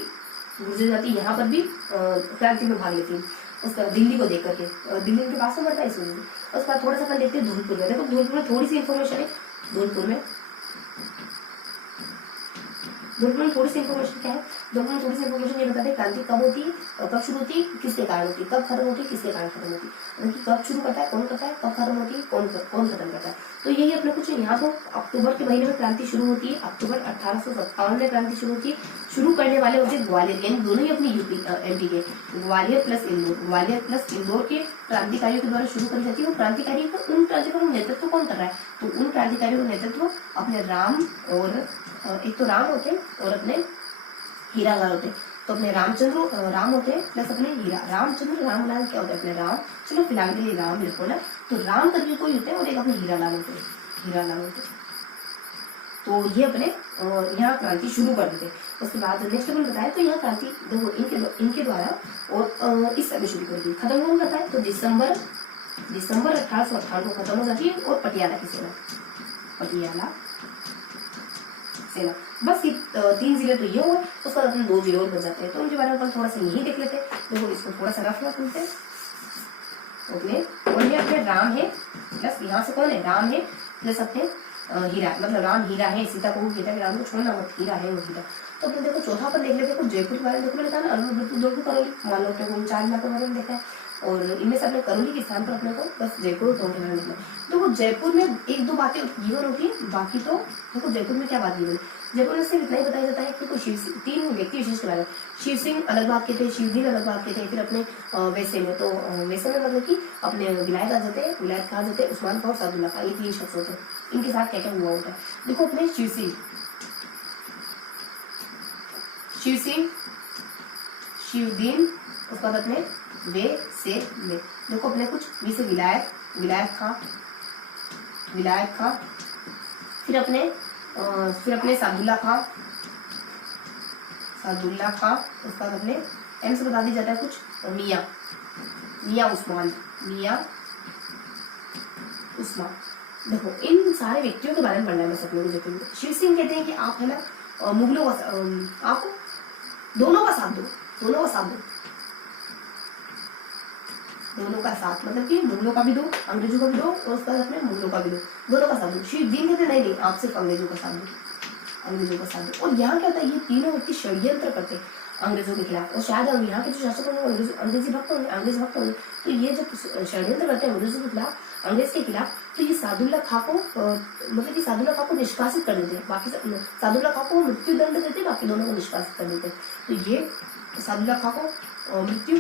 गुर्जर जाति यहाँ पर भी क्रांति में भाग लेती है। उसका दिल्ली को देख करके, दिल्ली के पास में पड़ता है इसमें। उसके बाद थोड़ा सा अपन देखते हैं धौलपुर में। देखो धौलपुर में थोड़ी सी इन्फॉर्मेशन है, धौलपुर में थोड़ी सी इन्फॉर्मेशन क्या है, धौलपुर में थोड़ी सी इन्फॉर्मेशन ये बताते हैं क्रांति कब होती है, कब शुरू होती है, किसके कारण होती है, कब खत्म होती है, किसके कारण खत्म होती है, मतलब कब शुरू करता है, कौन करता है, कब खत्म होती है, कौन खत्म करता है। तो यही अपने कुछ यहाँ तो अक्टूबर के महीने में क्रांति शुरू होती है, अक्टूबर 1857 में क्रांति शुरू होती है। शुरू करने वाले होते ग्वालियर, यानी दोनों ही अपनी यूपी एमपी के, ग्वालियर प्लस इंदौर के क्रांतिकारियों के द्वारा शुरू करी जाती है। क्रांतिकारियों का उन क्रांतिकारियों का नेतृत्व कौन कर रहा है, तो उन क्रांतिकारियों का नेतृत्व अपने राम और एक तो राम होते और अपने हीरालाल होते। तो अपने राम होते हैं प्लस अपने रामलाल क्या होता है, अपने राम, चलो फिलहाल के लिए राम लिखो ना, तो राम करके कोई होते हैं और एक अपने हीरालाल होते। तो ये अपने यहाँ क्रांति शुरू कर देते। उसके बाद नेक्स्ट अपन बताया, तो यहाँ क्रांति देखो इनके द्वारा और इस समय शुरू कर दी, खत्म कौन करता है, तो दिसंबर 1858 को खत्म हो जाती है। और पटियाला सेना, बस ये 3 जिले तो ये हुए। उसके बाद अपने 2 जिले और बच जाते हैं, तो उनके बारे में थोड़ा सा यही देख लेते हैं। देखो इसको थोड़ा सा रफ सुनते हैं। ओके, और ये अपने राम है प्लस यहाँ से कौन है, राम है प्लस अपने हीरा, मतलब राम हीरा है, सीता को कहता है राम को छोड़ना मत, हीरा है वो हीरा। तो अपने देखो चौथा पर देख लेते हैं, जयपुर के बारे में देखो मैंने कहा ना, अलवर करौली मान लो अपने को 4 इलाकों के बारे में देखा है। और इनमें से अपने करौली के स्थान पर अपने को बस जयपुर और टोंक में देखना है। देखो जयपुर में 1-2 बातें गिवन होती है, बाकी तो देखो जयपुर में क्या बात गिवन, जयपुर में सिर्फ इतना ही बताया जाता है कि कोई 3 व्यक्ति विशेष के बारे में, शिव सिंह अलग बात के थे, शिवदीन अलग बात के थे। फिर अपने वैसे में तो वैसे में मतलब कि अपने विलायत आ जाते हैं, विलायत कहा जाते हैं उस्मान खां और सादुल्ला खां, ये 3 शख्स होते हैं। इनके साथ क्या क्या हुआ होता है, देखो अपने शिव सिंह, शिवदीन, उसके बाद अपने वे से में देखो अपने कुछ से विलायत खां, फिर अपने सादुल्ला खां, उसका बाद अपने एम से बता दिया जाता है कुछ मियाँ उस्मा। देखो इन सारे व्यक्तियों के बारे में पढ़ना है बस अपने को देखेंगे। शिव सिंह कहते हैं कि आप है ना मुगलों का आप दोनों का साथ दो, दोनों का साथ दो, दोनों का साथ मतलब कि मुगलों का भी दो, अंग्रेजों का भी दो, और उसके बाद अपने मुगलों का भी दो, दोनों का साथ दो। शिव दिन कहते नहीं नहीं आप सिर्फ अंग्रेजों का साथ दो, अंग्रेजों का साथ दो। और यहाँ क्या होता है, ये तीनों व्यक्ति षड्यंत्र करते हैं अंग्रेजों के खिलाफ, और शायद यहाँ के जो शासक होंगे अंग्रेजी भक्त होंगे, अंग्रेज भक्त होंगे, तो ये जब षड्यंत्र करते हैं अंग्रेजों के खिलाफ, अंग्रेज के खिलाफ, तो ये सादुल्ला खां को मतलब कि सादुल्ला खां को निष्कासित कर देते हैं। बाकी सादुल्ला खां को मृत्यु दंड देते हैं, बाकी दोनों को निष्कासित कर देते हैं। तो ये सादुल्ला खां को मृत्यु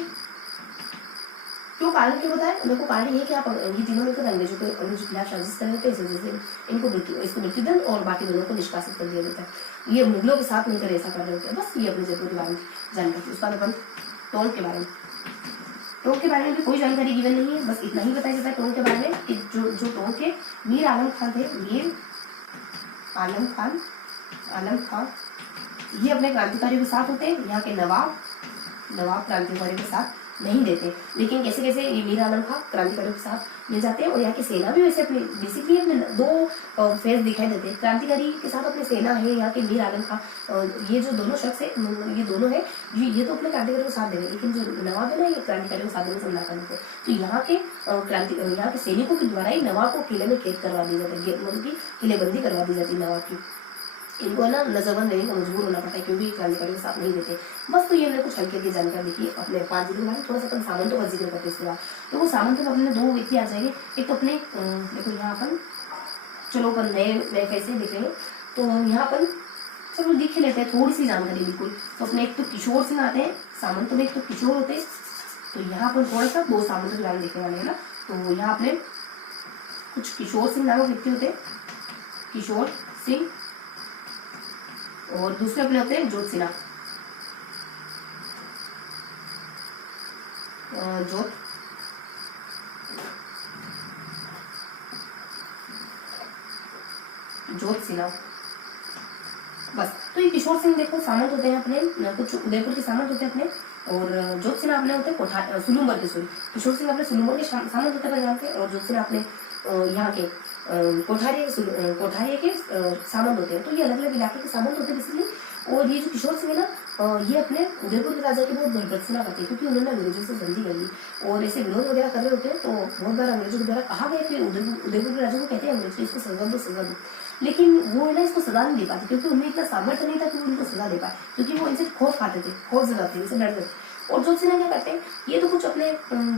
क्यों, कारण क्यों बताया? देखो कारण ये कि आप ये तीनों मिलकर अंग्रेजों के खिलाफ साजिश कर रहे थे, इस वजह से इनको मृत्युदंड और बाकी दोनों को निष्कासित कर दिया जाता है। ये मुगलों के साथ मिलकर ऐसा कर रहे होते हैं। बस ये अपने जयपुर के बारे में जानकारी। उसके बाद अपन टोंक के बारे में, टोंक के बारे में भी कोई जानकारी गिवन नहीं है, बस इतना ही बताया जाता है टोंक के बारे में कि जो टोंक के मीर आलम खान थे, मीर आलम खान ये अपने क्रांतिकारियों के साथ होते हैं, यहाँ के नवाब क्रांतिकारियों के साथ नहीं देते। लेकिन कैसे कैसे ये मीर आलम खां क्रांतिकारियों के साथ मिल जाते हैं, और यहाँ की सेना भी वैसे अपनी बेसिकली अपने दो फेज दिखाई देते हैं। क्रांतिकारी के साथ अपनी सेना है, यहाँ के मीर आलम खां, ये जो दोनों शख्स है, ये दोनों है, ये तो अपने क्रांतिकारियों के साथ देंगे, लेकिन जो नवाब है ना, ये क्रांतिकारियों के साथ देने से मना करते हैं। तो यहाँ के सैनिकों के द्वारा ही नवाब को किले में कैद करवा दी जाती है, मतलब की किलेबंदी करवा दी जाती है नवाब की। इनको ना नजरबंद रहने को मजबूर होना पड़ता है, क्योंकि क्रांतिकारियों के साथ नहीं देते। बस तो ये हमने कुछ हल्की हल्की जानकारी देखी अपने 5 जिलों में। थोड़ा सा अपन सामंतों का जिक्र करते हैं इसके बाद। तो वो सामंतों में अपने 2 व्यक्ति आ जाएंगे। एक तो अपने देखो यहाँ अपन चलो अपन नए कैसे देखेंगे, तो यहाँ अपन चलो देख लेते हैं थोड़ी सी जानकारी बिल्कुल। तो अपने एक तो किशोर सिंह आते हैं सामंतों में, एक तो किशोर होते हैं। तो यहाँ अपन थोड़ा सा 2 सामंतों के बारे में देखने वाले हैं ना। तो यहाँ अपने कुछ किशोर सिंह नामक व्यक्ति होते हैं, किशोर सिंह, और दूसरे अपने होते हैं जोत सिन्हा, जोत सिन्हा। बस तो ये किशोर सिंह देखो सामंत होते हैं अपने, कुछ उदयपुर के सामंत होते हैं अपने, और जोत सिन्हा अपने होते हैं सुलूम्बर के, सॉरी किशोर सिंह अपने सुलूम्बर के सामंत होते हैं जानते हैं, और जोत सिन्हा अपने यहाँ के कोठारिया के सामंत होते हैं। तो ये अलग अलग इलाके के सामंत होते हैं बेसिकली। और ये जो किशोर सिंह है ना, ये अपने उदयपुर के राजा की बहुत भर्त्सना करते हैं, क्योंकि उन्होंने अंग्रेजों से संधि कर ली और ऐसे विरोध वगैरह कर रहे होते हैं। तो बहुत बार अंग्रेजों के द्वारा कहा गया कि उदयपुर के राजा को कहते हैं अंग्रेज इसको सजा दो, लेकिन वो है ना इसको सजा नहीं दे पाते, क्योंकि उन्हें इतना सामर्थ्य नहीं था कि वो उनको सजा दे पाए, क्योंकि वो इनसे खौफ खाते थे, खौफ जताते थे, इनसे डरते थे। और जोत सिन्हा क्या करते हैं, ये तो कुछ अपने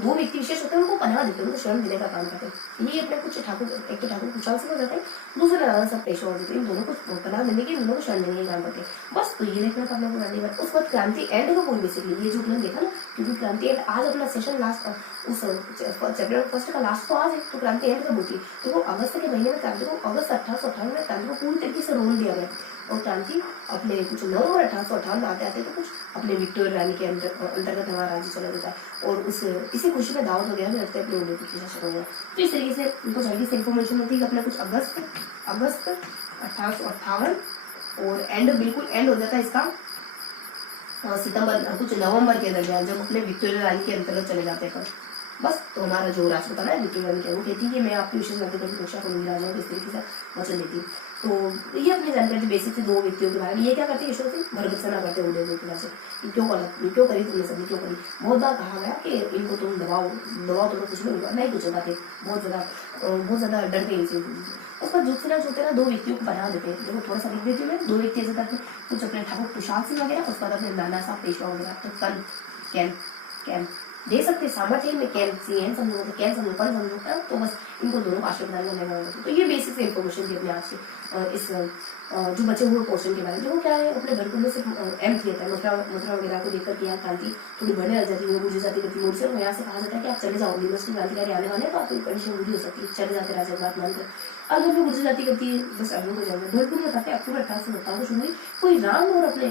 2 व्यक्ति विशेष होते हैं, उनको पनाह देते हैं, उनको शरण देने का काम करते हैं। ये अपने कुछ ठाकुर, एक तो ठाकुर खुशहाल सिंह हो जाते हैं, दूसरे राजा सब पेशवा हो जाते हैं। इन दोनों को पनाह देने के, दोनों को शरण देने का काम करते हैं। बस तो ये देखना था अपने पुरानी बात। उस वक्त क्रांति एंड का कोई बेसिकली ये जो अपने देखा ना, क्योंकि क्रांति एंड आज अपना सेशन लास्ट, उस चैप्टर फर्स्ट का लास्ट तो आज है, तो क्रांति एंड कब होती है? तो अगस्त के महीने में क्रांति को, अगस्त 1858 में क्रांति को पूरी तरीके से रोल दिया गया, और क्रांति अपने कुछ नवंबर 1858 में आते आते तो कुछ अपने विक्टोरिया रानी के अंतर्गत हमारा राज्य चला जाता है, और उस इसी खुशी में दावत वगैरह में लगते हैं अपने उदयपुर के शासक वगैरह। तो इस तरीके से उनको जल्दी से इन्फॉर्मेशन होती है कि अपने कुछ अगस्त 1858 और एंड बिल्कुल एंड हो जाता है इसका सितंबर कुछ नवंबर के दरमियान, जब अपने विक्टोरिया रानी के अंतर्गत चले जाते हैं। बस तो हमारा जो राष्ट्रपति है विक्टोरिया रानी, वो कहती है कि मैं आपकी विशेष व्यक्तिगत सुरक्षा करूंगी, राजाओं को इस तरीके से वचन देती है। तो ये अपनी जानकारी बेसिक से 2 व्यक्तियों के बारे में। ये क्या करते हैं, किशोर सिंह भर्त्सना करते हैं उदयपुर के राजा, क्यों करी तुमने सबने, क्यों करी? बहुत बार कहा गया कि इनको तुम दबाओ तो कुछ नहीं होगा, नहीं कुछ होगा, बहुत ज्यादा डरते हैं इनसे। उसका जोत सिन्हा जो होते हैं 2 व्यक्तियों को बना देते हैं। देखो थोड़ा सा लिख देती हूँ मैं, 2 व्यक्ति ऐसे करते हैं, कुछ अपने ठाकुर खुशहाल सिंह वगैरह, उसके बाद अपने नाना साहब पेशवा वगैरह। तो कैन दे सकते सामर्थ्य में, कैन सी समझो, कैन समझो, कल समझो, तो बस इनको दोनों का आशीर्वाद लेना होगा। तो ये बेसिक से इन्फॉर्मेशन थी अपने आज के इस जो बचे हुए पोर्शन के बारे में। देखो क्या है, अपने भरतपुर में सिर्फ एम किया था, मथुरा वगैरह को देखकर यहाँ क्रांति थोड़ी बढ़ने लग जाती है, बुझ जाती है मोर्चे। यहाँ से कहा जाता है कि आप चले जाओ, यूनिवर्सिटी क्रांतिकारी आने वाले, तो आपकी कंडीशन बुरी हो सकती है, चले जाते राजा की बात मानकर। अब जब गुर्जर जाति करती है, बस अभी हो जाएगा। भरतपुर में कहते हैं अक्टूबर 1857 को शुरू हुई। कोई राम और अपने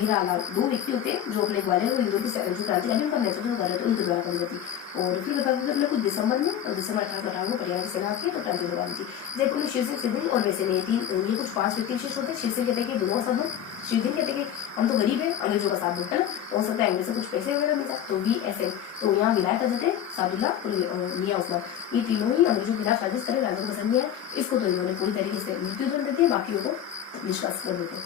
हीरालाल 2 व्यक्ति होते हैं जो अपने ग्वालियर और इंदौर की जो क्रांतिकारी उनका नेतृत्व कर रहे थे, उनके द्वारा करी जाती। और फिर बताते अपने कुछ दिसंबर 1858 में परिवार की सेना आती है, तो क्रांति दौरान थी। जयपुर में शिव सिंह सिद्धि और वैसे नहीं थी, ये कुछ 5 व्यक्ति विशेष होते हैं। शिव सिंह कहते हैं कि दोनों का साथ दो, शिवदिन कहते हैं कि हम तो गरीब है, अंग्रेजों का साथ दो, है ना, तो हो सकता है अंग्रेज से कुछ पैसे वगैरह मिल जाए, तो VSM। तो यहाँ विलायत आ जाते हैं सादुल्ला और मियां उस्मान, ये तीनों ही अंग्रेजों के खिलाफ साजिश करे, राजा को पसंद नहीं है इसको, तो इन्होंने पूरी तरीके से मृत्यु दंड देती है, बाकियों को निष्कासित कर देते हैं।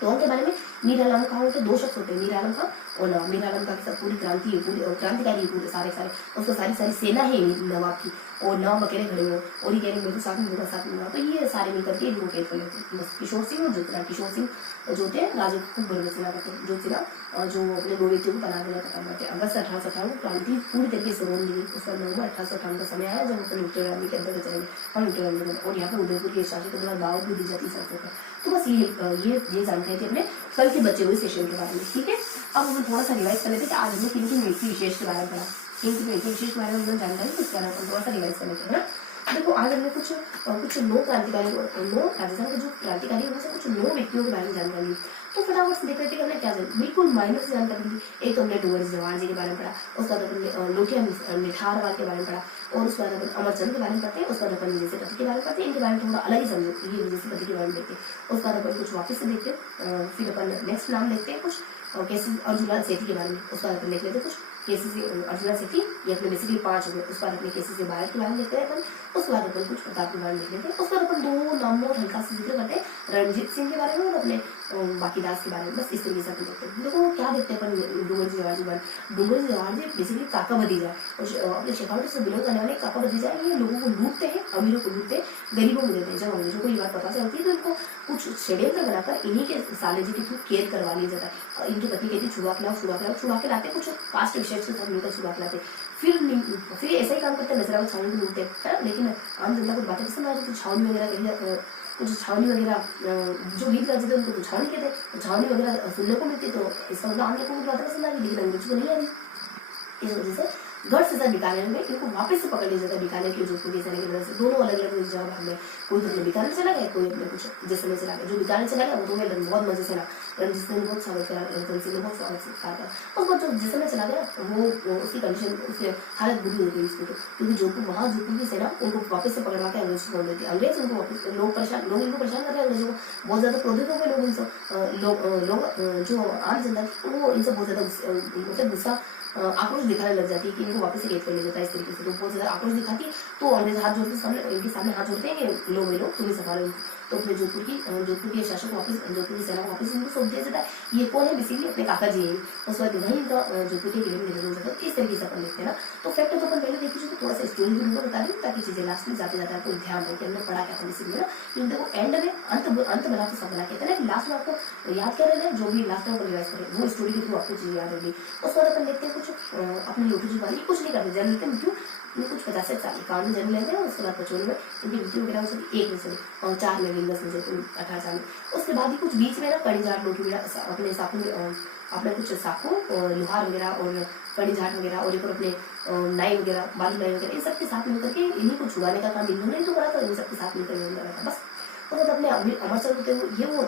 तो उनके बारे में मीर आलम खां होते, दो शख्स होते हैं, मीर आलम खां और नवाब। मीर आलम खां के साथ पूरी क्रांति है, पूरी क्रांतिकारी पूरे सारे उसको सारी सेना है नवाब की, और नवाब अकेले खड़े हुए और ये कह रहे मेरे को साथ मिलूंगा, तो ये सारे मिलकर के इनको कैद कर लेते हैं। बस किशोर सिंह और ज्योतिराव, किशोर सिंह जो होते हैं राजा को खूब बड़े सेना करते हैं, ज्योतिराव जो अपने दो व्यक्तियों को पनाह देने का काम करते हैं। अगस्त 1858 क्रांति पूरी तरीके से रोन ली, उसका नवंबर 1858 का समय आया जब अपन विक्टोरिया के अंदर चलेंगे हम विक्टोरिया, और यहाँ पर उदयपुर के शासक के द्वारा दावत भी दी जाती है सड़कों पर। तो बस ये जानकारी थी अपने कल के बचे हुए सेशन के बारे में, ठीक है। अब हम थोड़ा सा रिवाइज कर लेते हैं कि आज हमने किन किन व्यक्ति विशेष के बारे में पढ़ा, किन किन व्यक्ति विशेष के बारे में जानकारी, उसके बारे में थोड़ा सा रिवाइज कर लेते हैं ना। देखो आज हमने कुछ नौ क्रांतिकारी, नौ राजस्थान के जो क्रांतिकारी है कुछ नौ व्यक्तियों के बारे में जानकारी ली। तो फटाफट से देख लेते कि हमने क्या बिल्कुल माइनर से जानकारी ली। एक तो हमने डूंगर जवाहर जी के बारे में पढ़ा, उसके बाद अपन लोटिया निठारवाल के बारे में पढ़ा, और उसके बाद अपन अमरचंद के बारे में पढ़ते हैं, उसके बाद अपन विजय सेठपति के बारे में पढ़ते हैं, इनके बारे में थोड़ा अलग ही समझो, ये विजय सेठपति के बारे में देखते हैं। उसके बाद अपन कुछ वापस से देखते हैं, फिर अपन नेक्स्ट नाम देखते हैं कुछ केसी अर्जुनलाल सेठी के बारे में, उसके बाद अपन देख लेते हैं कुछ केसी से अर्जुनलाल सेठी, ये अपने बेसिकली 5 हो गए। उसके बाद अपने केसी से भारत के बारे में देखते हैं अपन, उसके बाद अपन कुछ प्रताप के बारे में देख लेते हैं, उसके बाद अपन दो नामों और हल्का से जिक्र करते हैं, रणजीत सिंह के बारे में और अपने बाकी दास के बारे में। बस इस तरीके से अपन देखते हैं। देखो क्या देखते हैं अपन डूंगर जवाहर जी बारे, डूंगर जवाहर जी बेसिकली काका भतीजा और अपने शेखावटी से बिलोंग करने वाले काका भतीजा, ये लोगों को लूटते हैं, अमीरों को लूटते हैं, गरीबों को देते हैं। जब अंग्रेजों को ये बात पता चलती है तो इनको कुछ षड्यंत्र बनाकर इन्हीं के साले जी के थ्रू कैद करवा लिया जाता है। इनकी पत्नी कहती है छुड़ा के लाते, कुछ कास्ट विशेष के साथ मिलकर छुड़ा के लाते, फिर ऐसा ही काम करते हैं, नजरा छावनी को लूटते हैं। लेकिन आम जनता को बातें पसंद आ रही, छावनी वगैरह कुछ छावनी वगैरह जो गीत गाते थे उनको तो छावनी कहते हैं, छावनी वगैरह सुनने को मिलती, तो इसका मतलब आम लोगों को बातें पसंद आ रही, लेकिन अंग्रेज को नहीं आ रही। इस वजह से गढ़ से बीकानेर में इनको वापस से पकड़ लिया जाता है, बीकानेर की जोधपुर की सेना की वजह से। दोनों अलग अलग जगह भाग गए, कोई अपने बीकानेर चला गया, कोई अपने कुछ जैसलमेर चला गया। जो बीकानेर चला गया वो तो बहुत मजे से ना, रणजीत सिंह ने बहुत स्वागत करा, रणजीत सिंह ने बहुत स्वागत करा। और जो जैसलमेर चला गया वो उसकी कंडीशन, उसकी हालत बुरी हो गई उसकी, तो क्योंकि जोधपुर की सेना उनको वापस से पकड़वा के अंग्रेज को छोड़ देती है। अंग्रेज उनको वापस लोग इनको परेशान कर रहे हैं, अंग्रेजों को बहुत ज्यादा क्रोधित हो गए लोग इनसे, लोग जो आम जनता थी वो इनसे बहुत ज्यादा गुस्सा आक्रोश दिखाने लग जाती है कि इनको वापस से कैद कर लिया जाता है इस तरीके से। तो बहुत ज्यादा आक्रोश दिखाती है, तो अंग्रेज हाथ जोड़ते सामने, इनके सामने हाथ जोड़ते हैं कि लो तुम्हें संभालो इनको। तो अपने जोधपुर के शासक वापस, जोधपुर की सेना वापस इनको सौंप दिया जाता है। ये कौन है? बेसिकली अपने काका जी है। उसके बाद वहीं इनका जोधपुर के किले में निधन हो जाता है। इस तरीके से अपन देखते हैं ना। तो फैक्ट तो अपन पहले देख लीजिए, थोड़ा सा स्टोरी भी उनको बता दें ताकि चीजें लास्ट में जाते जाते आपको ध्यान रहे कि हमने पढ़ा क्या था बेसिकली ना। क्योंकि देखो एंड में अंत बना तो सब बना, कहते हैं ना लास्ट में आपको याद क्या रहना है, जो भी लास्ट में आपको रिवाइज करें वो स्टोरी के थ्रू आपको चीजें याद रहेगी। उसके बाद अपन देखते हैं कुछ अपने लोटू जी वाली कुछ नहीं करते, जन्म लेते मृत्यु कुछ 50 साल 51 जन्म लेते हैं। उसके बाद 55 में इनकी मृत्यु वगैरह हो सकती 1 में से और 4 में 20 में से 18 साल में। उसके बाद ही कुछ बीच में ना कड़ीजाट लोटू वगैरह अपने साखू अपने कुछ साखू और लोहार वगैरह और कड़ीजाट वगैरह और एक और अपने नाई वगैरह बालू नाई वगैरह इन सबके साथ मिलकर के इन्हीं को छुड़ाने का काम इन्होंने ही तो करा था, इन सबके साथ मिलकर इन्होंने था बस। तो मतलब अपने अमरचंद होते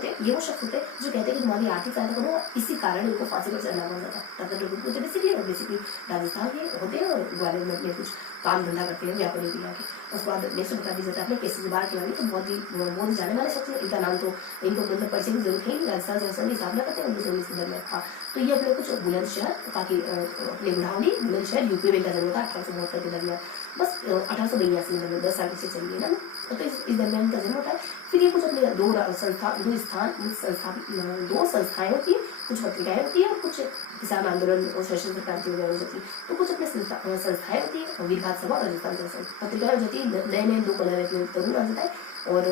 हैं ये वो शख्स होते हैं जो कहते हैं कि तुम्हारी आर्थिक सहायता करो, इसी कारण इनको फांसी पर चढ़ना पड़ जाता है। तब तक लोग होते बेसिकली राजस्थान के होते हैं और ग्वालियर में अपने कुछ काम धंधा करते हैं व्यापारी दुनिया के। उसके बाद नेक्स्ट बता दिया जाता है अपने केसी बार के बारे में, तो बहुत ही जाने वाले शख्स है। इनका नाम तो इनको मतलब परिचय की जरूरत है, राजस्थान जनसंघ की स्थापना करते हैं 1919 के दरमियान। हाँ, तो ये अपने कुछ बुलंदशहर ताकि अपने बुढ़ावली बुलंदशहर यूपी में इनका जन्म था 1872 के दरमियान, बस 1882 में 10 साल से चलिए ना। तो इस दरमियान का जन्म होता है। फिर ये कुछ अपने दो संस्थाएं होती है, कुछ पत्रिकाएं होती है और कुछ किसान आंदोलन और सशस्त्र क्रांति वगैरह हो जाती है। तो कुछ अपने संस्थाएं होती है, वीरघात सभा और राजस्थान जनसंघ। पत्रिकाएं हो जाती है, नए 2 कलर तरुण आ जाता है और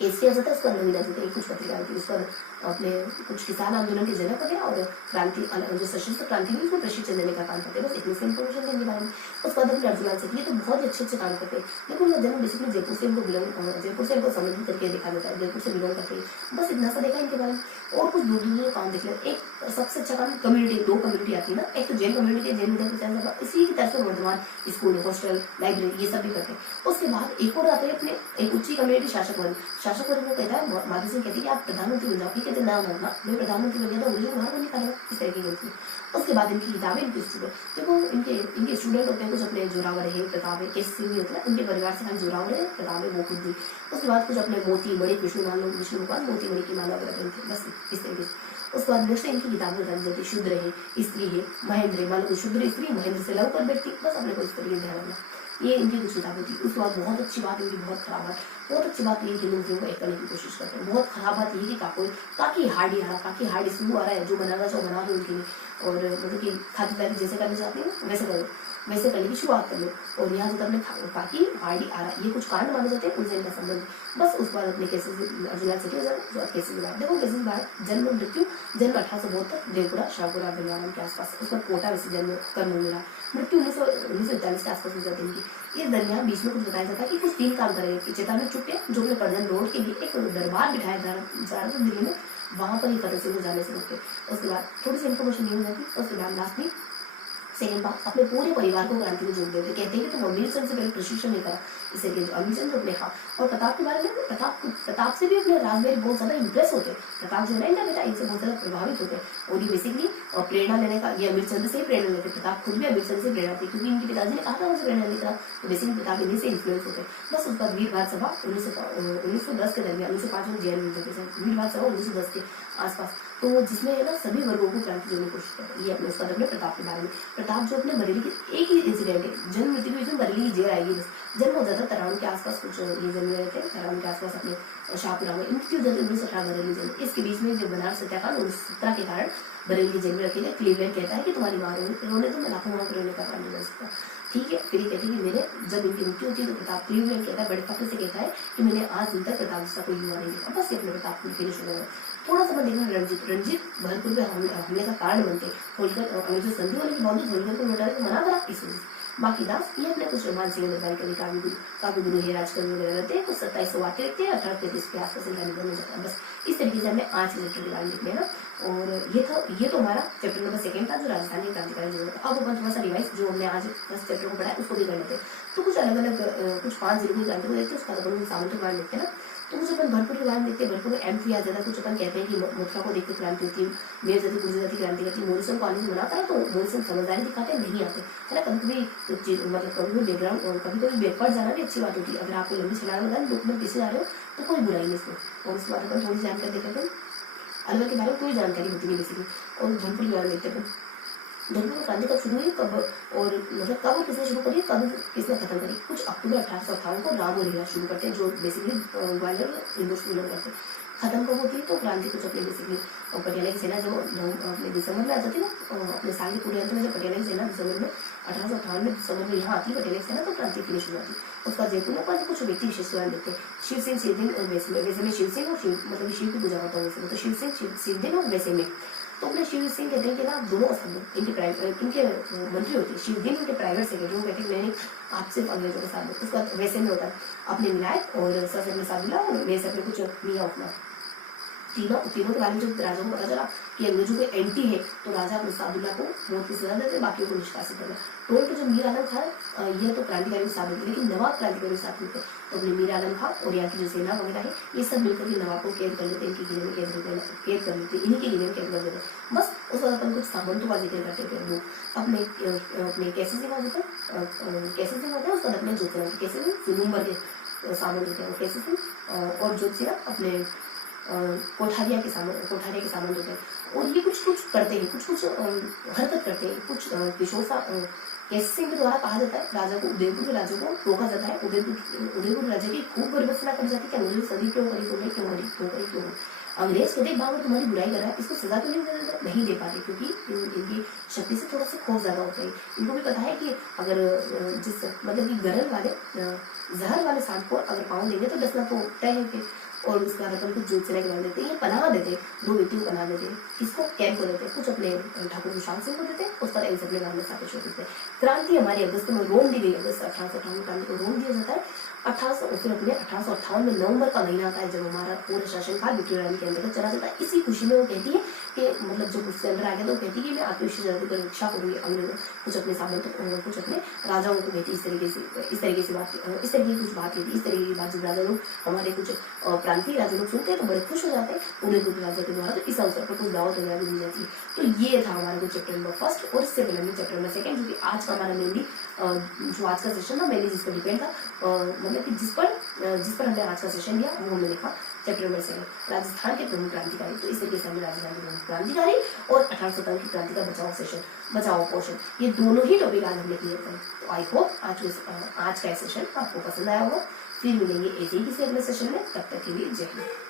केसरी आ जाता है, उसका नवीन आ जाता है। कुछ पत्रिकाएं होती है, उस पर अपने कुछ किसान आंदोलन के जनक वगैरह और क्रांति जो सशस्त्र क्रांति हुई उसमें प्रशिक्षण देने का काम करते हैं। बस इतनी से इन्फॉर्मेशन देने के बारे में। उसके बाद अपने अर्जुनलाल सेठी तो बहुत ही अच्छे काम करते हैं। देखो उनका जन्म बेसिकली जयपुर से इनको संबंधित करके देखा जाता है, जयपुर से बिलोंग करते हैं। बस इतना सा देखा इनके बारे में। और कुछ दूर काम देख लें। एक सबसे अच्छा काम कम्युनिटी, 2 कम्युनिटी आती है ना, एक तो जैन कम्युनिटी, जैन विद्या प्रचार सभा, इसी की तरफ से वर्धमान स्कूल, हॉस्टल, लाइब्रेरी ये सब भी करते हैं। उसके बाद एक और आता है अपने एक उच्ची कम्युनिटी शासक वर्ग। शासक वर्ग को कहता है, माधव सिंह कहते हैं कि आप प्रधानमंत्री बन जाओ, ये कहते ना ना मैं प्रधानमंत्री बन गया तो मुझे बाहर को निकालेगा, इस तरह की गलती। उसके बाद इनकी किताबें, इनके स्टूडेंट, देखो इनके स्टूडेंट होते हैं कुछ अपने जोरावर है, प्रताप है, केस सिंह होता है, उनके परिवार से खाली जोरावर है, प्रताप है, वो खुद दी। उसके बाद कुछ अपने मोती मणि, विष्णु मान लो, विष्णु भगवान मोती मणि की माला वगैरह थे, बस इस तरीके से। उसके बाद नेक्स्ट इनकी किताबें बताई जाती, शूद्र है, स्त्री है, महेंद्र है, मान लो शूद्र स्त्री, महेंद्र से लव कर व्यक्ति, बस अपने को इस तरीके ध्यान रखना। ये इनकी कुछ किताबें थी। उसके बाद बहुत अच्छी बात, इनकी बहुत खराब बात, बहुत अच्छी बात ये हिंदू मुस्लिम को एक करने की कोशिश करते हैं। बहुत खराब बात ये कि काफी हार्ड ही आ रहा, काफी हार्ड इसमें आ रहा है, जो बनाना चाहो बना दो उनके लिए, और मतलब कि खातिरदारी जैसे करना चाहते हैं वैसे करो, वैसे करने की शुरुआत कर लो। और यहाँ से अपने काफी हार्ड ही आ रहा है, ये कुछ कांड माने जाते हैं उनसे इनका संबंध। बस उसके बाद अपने केसेस अर्जुन सिटी हो जाए, केसेस के बाद देखो, केसेस के बाद जन्म मृत्यु, जन्म 1872 देवपुरा शाहपुरा बंगाराम के आसपास, उसका कोटा वैसे जन्म कर्म मिला, मृत्यु 1941 के आसपास हो जाती है इनकी। इस दरमियान बीच में कुछ बताया जाता है कि कुछ 3 काम करेंगे कि चेतावनी चुप्पे जो अपने कर्जन रोड के लिए एक दरबार बिठाया जा रहा था दिल्ली में, वहां पर ही फतेह सिंह को जाने से रोकते। उसके बाद थोड़ी सी इन्फॉर्मेशन नहीं हो जाती। उसके बाद लास्ट में सेकंड बात, अपने पूरे परिवार को क्रांति में जोड़ देते, कहते हैं कि तुम अमीरचंद से पहले प्रशिक्षण नहीं करा, इसे अमीरचंद अपने हाँ। और प्रताप के बारे में, प्रताप से भी अपने राजबेरी बहुत ज्यादा इंप्रेस होते हैं। प्रताप जो है ना बेटा, इनसे बहुत ज्यादा प्रभावित होते हैं, और ये बेसिकली प्रेरणा लेने का, ये अमीरचंद से ही प्रेरणा लेते। प्रताप खुद भी अमीरचंद से प्रेरणा थी, क्योंकि इनके पिताजी ने कहा था मुझे प्रेरणा लेकर, तो बेसिकली प्रताप इन्हीं से इन्फ्लुएंस होते हैं। बस उसका वीर भारत सभा 1910 के दरमियान, 1905 में जैन वीर भारत सभा 1910 के आसपास, तो जिसमें है ना सभी वर्गों को क्रांति जोड़ने की कोशिश करते हैं। ये अपने उसका अपने प्रताप के बारे में। प्रताप जो अपने बरेली के एक ही इंसिडेंट है, जन्म मृत्यु के बीच में बरेली की जेल आएगी, बस जन्म हो जाता है तराउन के आसपास, कुछ ये जन्म रहते हैं तराउन के आसपास अपने शाहपुरा में, इनकी वजह 1918 बरेली जेल। इसके बीच में जो बनारस सत्याग्रह 1917 के कारण बरेली की जेल में रखे गए। क्लीवलैंड कहता है कि तुम्हारी माँ रोने तो मैं लाखों माँ रोने का काम नहीं कर सकता, ठीक है। फिर कहते हैं कि मेरे जब इनकी मृत्यु होती है तो प्रताप क्लीवलैंड कहता है, बड़े फख्र से कहता है कि मैंने आज दिन तक प्रताप जैसा कोई युवा नहीं देखा, बस ये अपने प्रताप को फिनिश हो गया। थोड़ा सा मैं देखना रंजीत भरतपुर में हमले का कारण बनते, होलकर अंग्रेजों संधि होने के बावजूद होलकर को लौटाने को मना करा, इस वजह से। बाकी दास ये अपने कुछ मानसिंह निर्माण काव्य गुरु है, राजकर्म वगैरह रहते हैं, कुछ 2700 वाक्य लिखते हैं, 1833 के आसपास इनका निधन हो जाता है। बस इस तरीके से हमने आज के चैप्टर के बारे में लिख लेना। और ये तो हमारा चैप्टर नंबर 2 था, जो राजस्थान की क्रांतिकारी जीवन था। अब अपन थोड़ा सा रिवाइज जो हमने आज फर्स्ट चैप्टर को पढ़ा है उसको भी कर लेते हैं। तो कुछ अलग अलग कुछ 5 जिलों की क्रांति को देखते हैं, उसका अपन सामंत के बारे में लिखते हैं ना। तो कुछ अपन भरतपुर के बारे में देखते हैं, भरतपुर में एम आ जाता है। कुछ अपन कहते हैं कि मथुरा को देखते क्रांति होती है, मेर जाति गुर्जर जाति क्रांति करती है। मोरिसन कॉलेज में मना करा तो मोरिसन समझदारी दिखाते नहीं आते, है ना। कभी मतलब कभी बैकग्राउंड और कभी बैकवर्ड जाना भी अच्छी बात होती है। अगर आपको लंबी छलांग लगाए दुख में पीछे जा रहे हो तो कोई बुराई नहीं इसमें। और इस बात पर थोड़ी जानकारी देते हैं, अलवर के बारे में कोई जानकारी होती नहीं बेसिकली। और धनपुर के बारे में देखते हैं, धनपुर क्रांति कब शुरू हुई, कब और मतलब कब किसने शुरू करी, कब किसने खत्म करी। कुछ अक्टूबर 1858 को राम और हीरा शुरू करते हैं, जो बेसिकली ग्वालियर इंडोर शुरू करते हैं। खत्म कब होती है तो क्रांति कुछ अपने बेसिकली पटियाला की सेना जो अपने दिसंबर में आ जाती है ना, अपने साल के पूरे अंत में जब पटियाला की सेना दिसंबर में 1858 में दिसंबर में यहाँ आती है पटियाला की सेना, तो क्रांति फिनिश हो जाती है। उसका जयपुर में अपन कुछ व्यक्ति विशेष के बारे में देखते हैं। शिव सिंह सिरदिन और वैसे में शिव सिंह और मतलब शिव की पूजा करता हूँ वैसे में, तो शिव सिंह सिरदिन और वैसे में। तो अपने शिव सिंह कहते हैं कि ना दोनों स्तंभ इनके मंत्री होते हैं। शिवदिन उनके प्राइवेट सेक्रेटरी कहते हैं मैंने आप सिर्फ अंग्रेजों के साथ। उसका वैसे में होता है अपने विनायक और सर अपने साबिला और मेरे से अपने कुछ मियाँ उठना, तीनों के बारे में जब राजा को पता चला कि अंग्रेजों के एंटी है तो राजा अपने साबिला को मौत की सजा देते, बाकियों को निष्कासित करना। टोल के जो मीर आलम खान यह तो क्रांतिकारी साबित है, लेकिन नवाब क्रांतिकारी साथ मिलते तो अपने मीर आलम खान और यहाँ की जो सेना वगैरह है ये सब मिलकर के नवाब को कैद कर लेते, इनके किले में कैद कर लेते, इन्हीं के किले में कैद कर देते। बस उस वक्त अपन कुछ सामंतों का जिक्र करते थे लोग। अपने कैसे सिंह होते हैं, उसका अपने ज्योतिरा कैसे सिंह मुंबर के सामंत होते हैं कैसे सिंह, और ज्योतिरा अपने कोठारिया के सामंत होते हैं। और ये कुछ करते हैं, कुछ हरकत करते हैं, कुछ किशोर सा कैसे सिंह के द्वारा कहा जाता है राजा को, उदयपुर के राजा को रोका जाता है। उदयपुर राजा की खूब परिवर्तन कर जाती है कि अंग्रेज सदी क्यों करी अंग्रेज कहते एक बार तुम्हारी बुराई कर रहा है, इसको सजा तो नहीं दे पाते, क्योंकि इनकी शक्ति से थोड़ा सा खौफ ज्यादा होता है। इनको भी पता है कि अगर जिस मतलब कि गरल वाले जहर वाले सांप को अगर पाँव देंगे तो डसना तो तय है फिर। और उसके बाद अपन कुछ ज्योतिरा के बारे में देते हैं, ये पनाह देते हैं, 2 व्यक्तियों को पनाह देते हैं, किसको कैंप को देते हैं, कुछ अपने ठाकुर सुशांत सिंह को देते हैं, उस तरह अपने गांव में स्थापित होते हैं। क्रांति हमारी अगस्त में रोम दी गई, अगस्त 1858 क्रांति को रोम दिया जाता है। 1858 में नवंबर का महीना आता है जब हमारा पूरा शासन काल विक्टोरिया रानी के अंतर्गत चला जाता है। इसी खुशी में वो कहती है के मतलब जब उसके अंदर आ गया तो वो कहती कि मैं आपकी रक्षा करूंगी, अंग्रेजों कुछ अपने सामंत कुछ अपने राजाओं को कहती इस तरीके से कुछ बात कहती, इस तरीके की बात जब राजा लोग हमारे कुछ प्रांतीय राजा लोग सुनते हैं तो बड़े खुश हो जाते हैं उदयपुर राजा के द्वारा। तो इस अवसर पर कुछ दावत वगैरह भी दी जाती है। तो ये था हमारा कुछ चैप्टर नंबर फर्स्ट। और इससे पहले हमने चैप्टर नंबर सेकंड, जो कि आज का हमारा मेनली जो आज का सेशन था मेनली जिस पर डिपेंड था, मतलब कि जिस पर हमने आज का सेशन दिया वो हमने देखा चैप्टर नंबर 7 राजस्थान के प्रमुख क्रांतिकारी। तो इस तरीके से हमने राजस्थान के प्रमुख क्रांतिकारी और 1857 की क्रांति का बचाओ पोर्शन, ये दोनों ही टॉपिक आज हमने क्लियर करे। तो आई होप आज का सेशन आपको पसंद आया होगा। फिर मिलेंगे ऐसे ही किसी अगले सेशन में, तब तक के लिए जय हिंद।